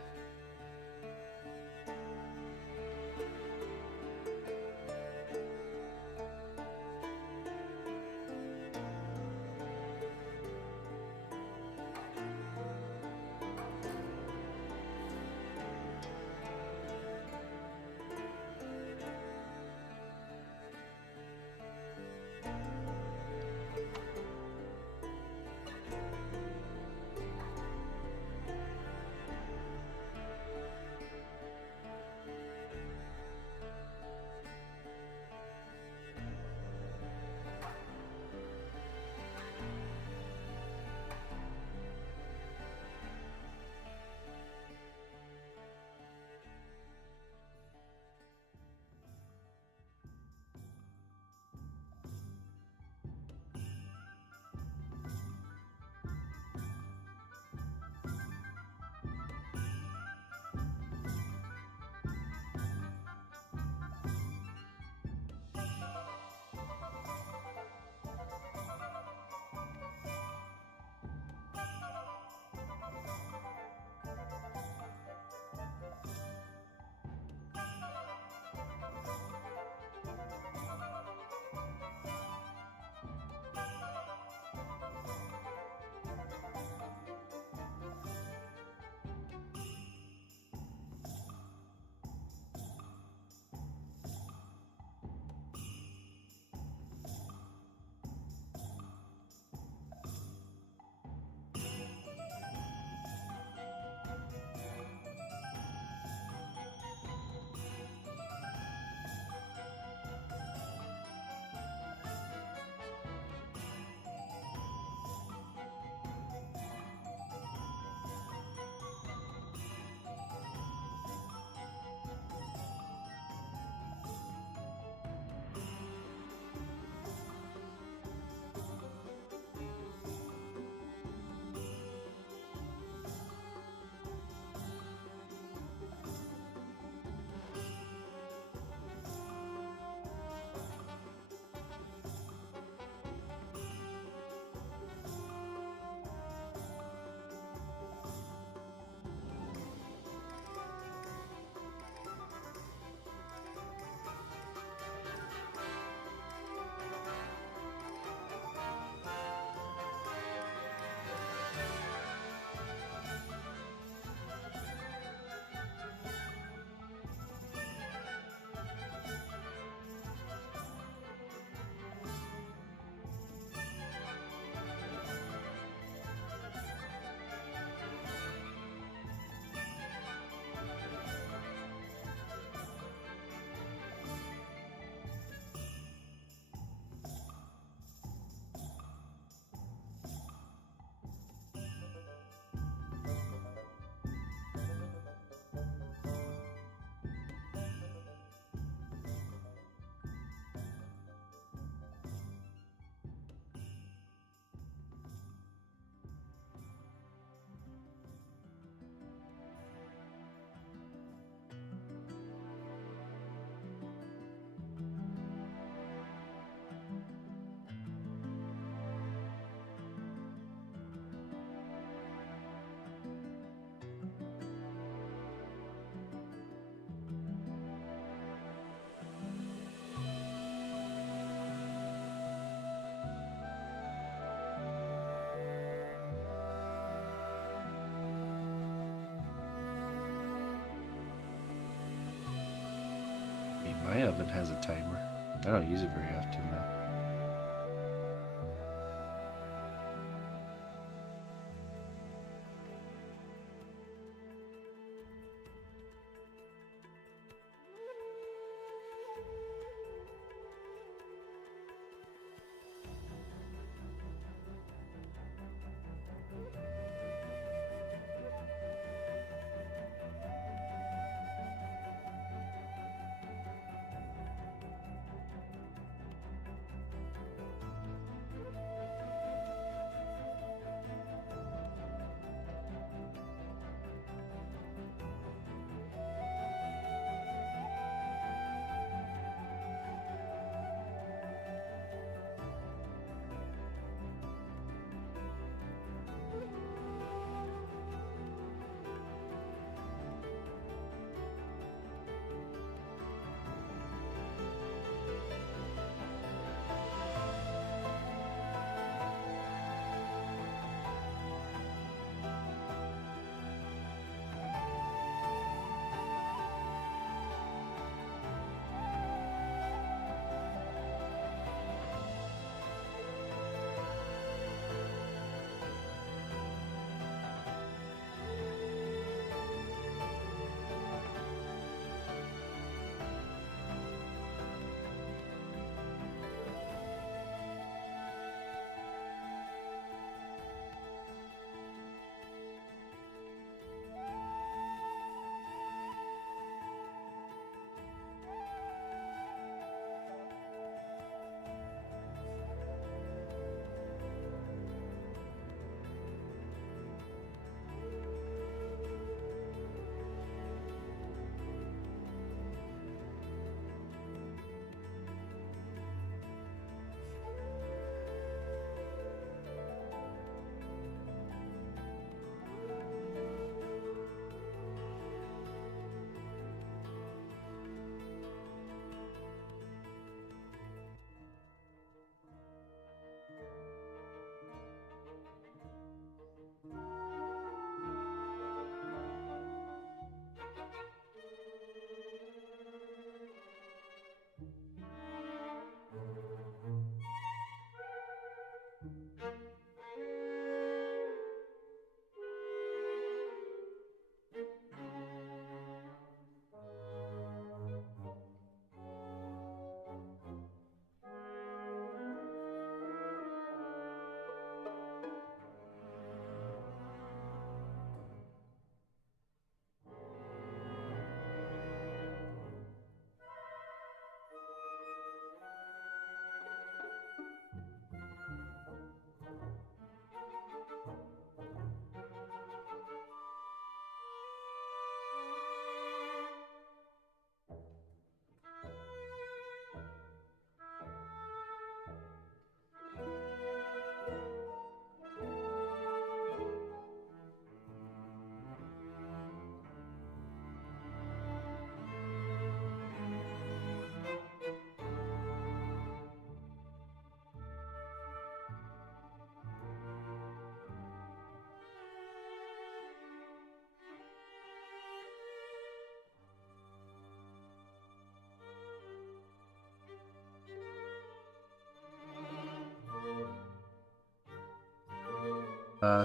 oven has a timer. I don't use it very often though.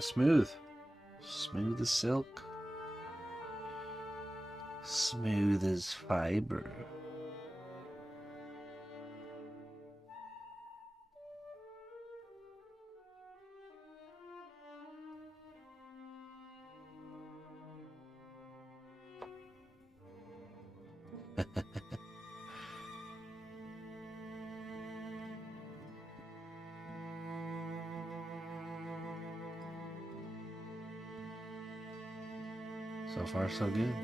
Smooth. Smooth as silk. Smooth as fiber. So far, so good.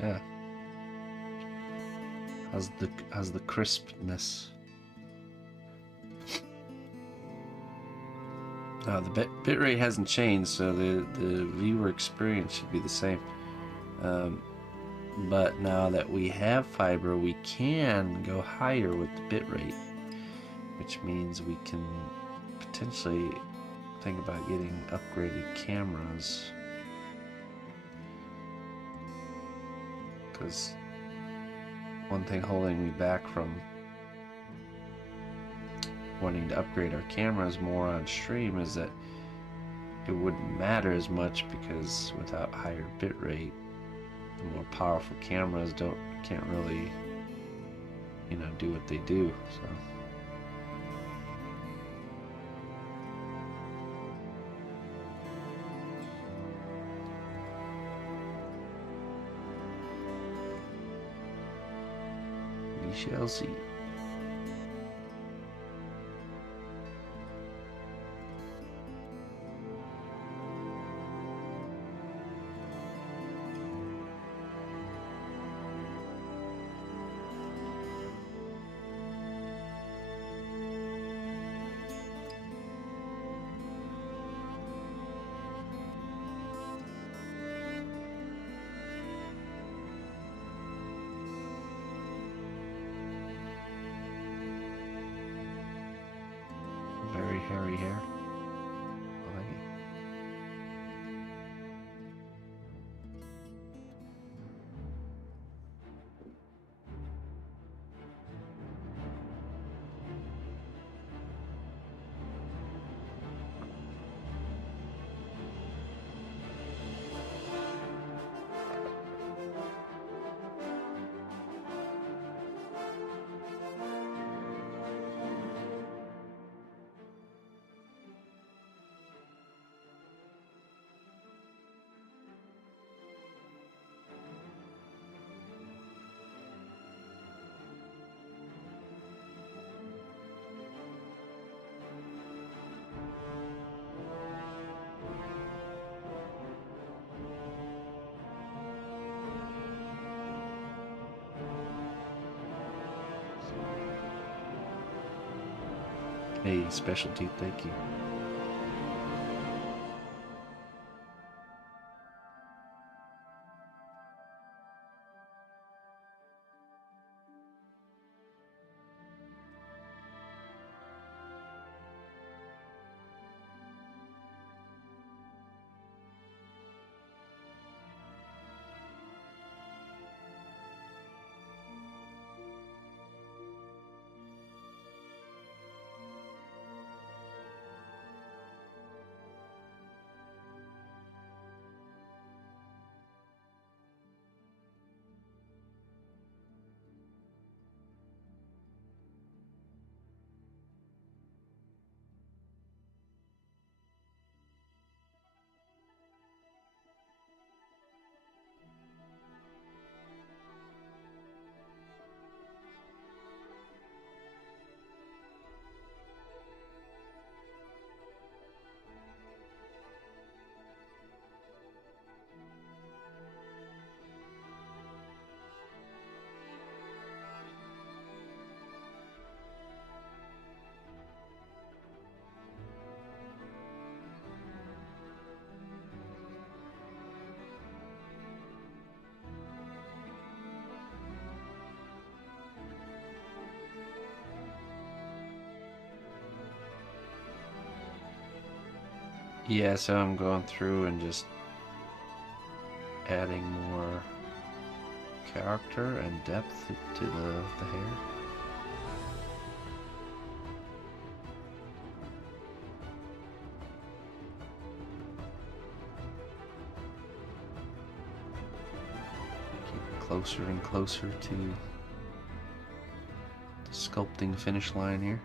Yeah. How's the crispness? The bitrate hasn't changed, so the viewer experience should be the same. But now that we have fiber, we can go higher with the bitrate, which means we can potentially think about getting upgraded cameras. Because one thing holding me back from wanting to upgrade our cameras more on stream is that it wouldn't matter as much, because without higher bitrate, the more powerful cameras can't really, you know, do what they do. So we shall see. Very hairy hair. I like it. Hey, specialty, thank you. Yeah, so I'm going through and just adding more character and depth to the hair. Get closer and closer to the sculpting finish line here.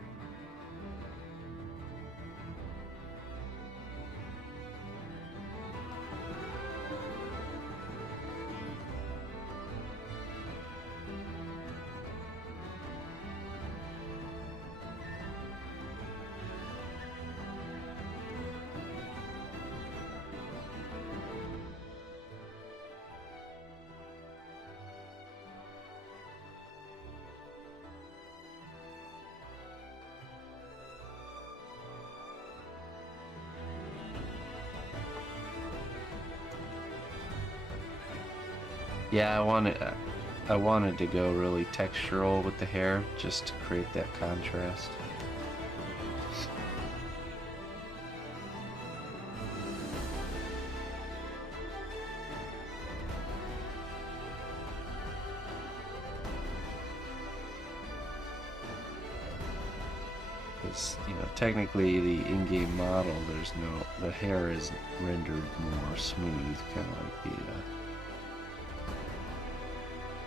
Yeah, I wanted to go really textural with the hair just to create that contrast. Because, you know, technically the in-game model, the hair is rendered more smooth, kind of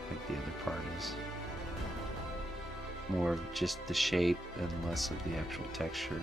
like the other part is. More of just the shape and less of the actual texture.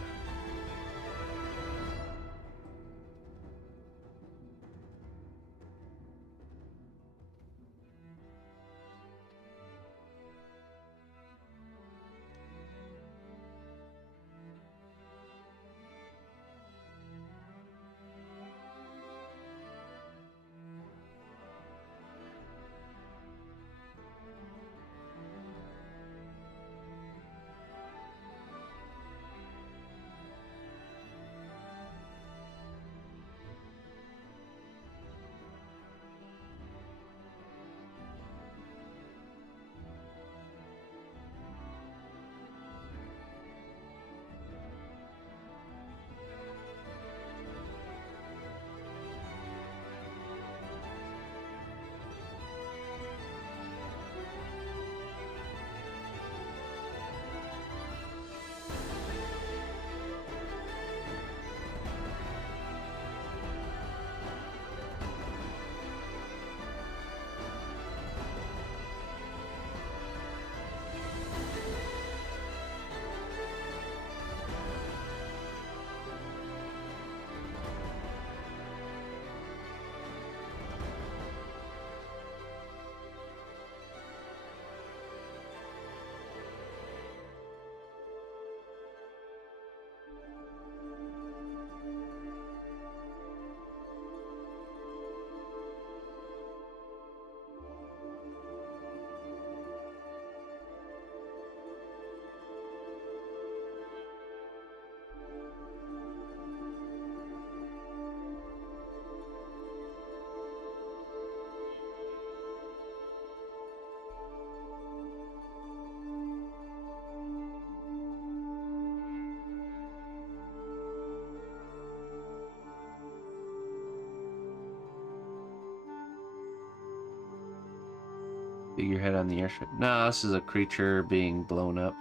Figurehead on the airship. No, this is a creature being blown up.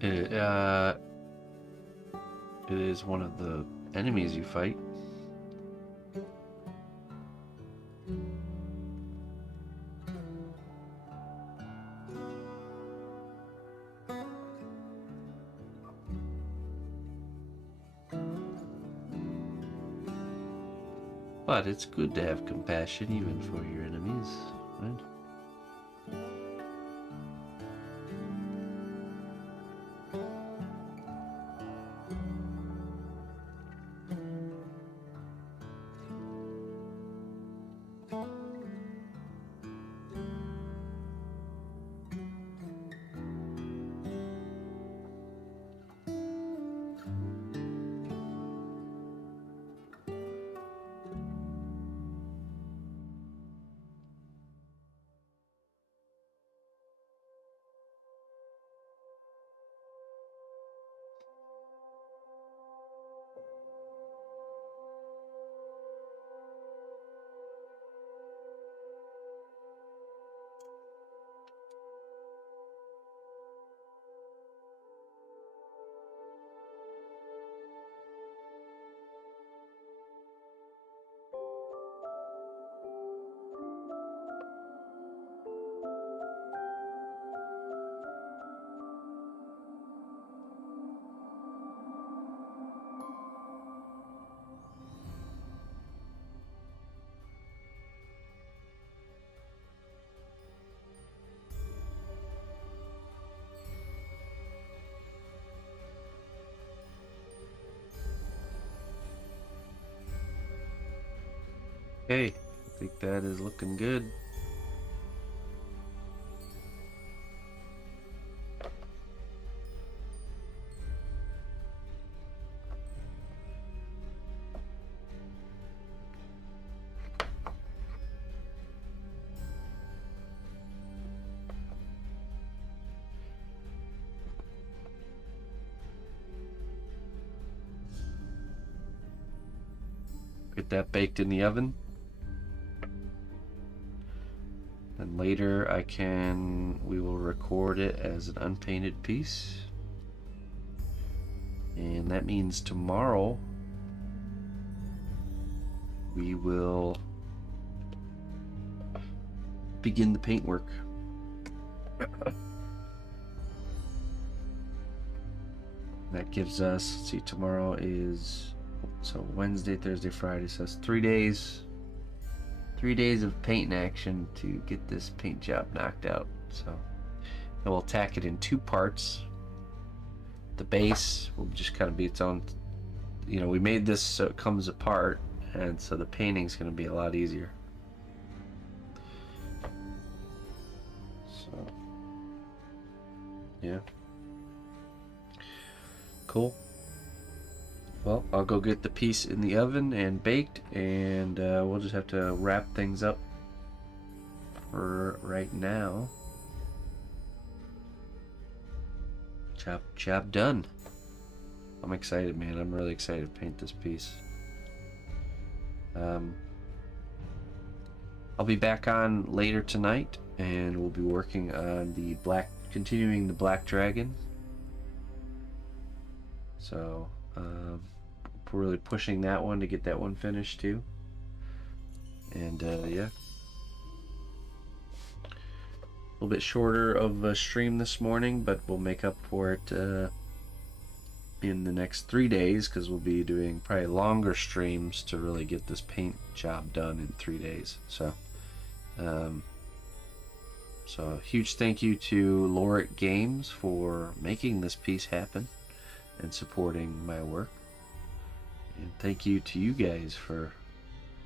It, uh, it is one of the enemies you fight. But it's good to have compassion even for your enemies, right? Okay, I think that is looking good. Get that baked in the oven. And later we will record it as an unpainted piece. And that means tomorrow we will begin the paint work. That gives us, let's see, tomorrow is, so Wednesday, Thursday, Friday, so that's 3 days. 3 days of paint action to get this paint job knocked out. So, and we'll tack it in 2 parts. The base will just kind of be its own, you know, we made this so it comes apart, and so the painting's going to be a lot easier. So, yeah. Cool. Well, I'll go get the piece in the oven and baked, and we'll just have to wrap things up for right now. Job done. I'm excited, man. I'm really excited to paint this piece. I'll be back on later tonight, and we'll be working on continuing the Black Dragon. So, we're really pushing that one to get that one finished too. And yeah, a little bit shorter of a stream this morning, but we'll make up for it in the next 3 days, because we'll be doing probably longer streams to really get this paint job done in 3 days. So so a huge thank you to Loric Games for making this piece happen and supporting my work. And thank you to you guys for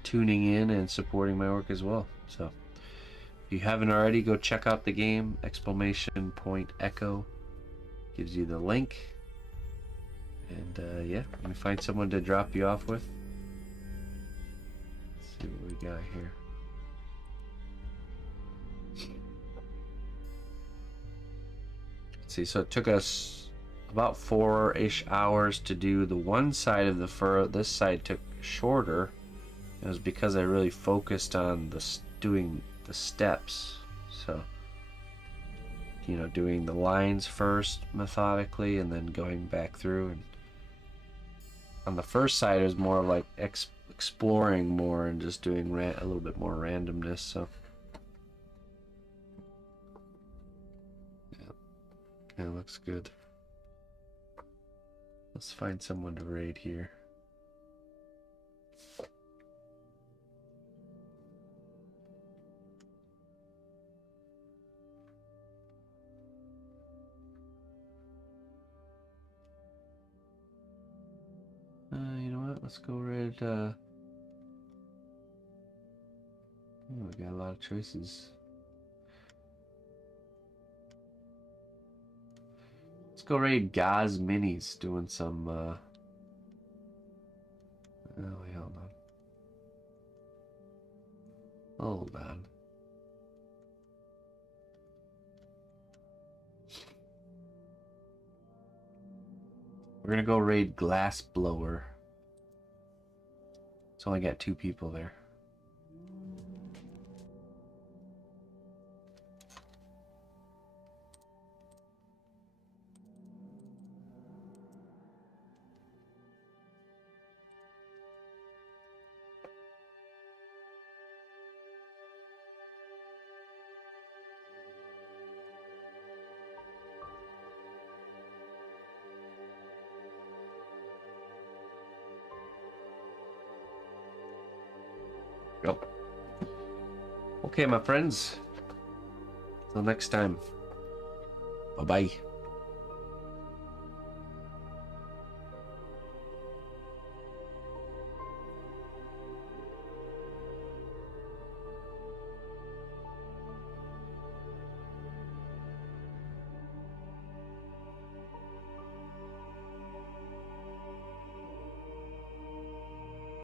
tuning in and supporting my work as well. So if you haven't already, go check out the game. !Echo gives you the link. And yeah, let me find someone to drop you off with. Let's see what we got here. Let's see, so it took us about 4-ish hours to do the one side of the furrow. This side took shorter. It was because I really focused on doing the steps. So, you know, doing the lines first methodically and then going back through. And on the first side, it was more like exploring more and just doing a little bit more randomness. So, yeah, it looks good. Let's find someone to raid here. Let's go raid, oh, we got a lot of choices. Let's go raid Gaz Minis, doing some, oh, wait, hold on. Hold on. We're gonna go raid Glass Blower. It's only got 2 people there. Go. Okay, my friends. Till next time. Bye-bye.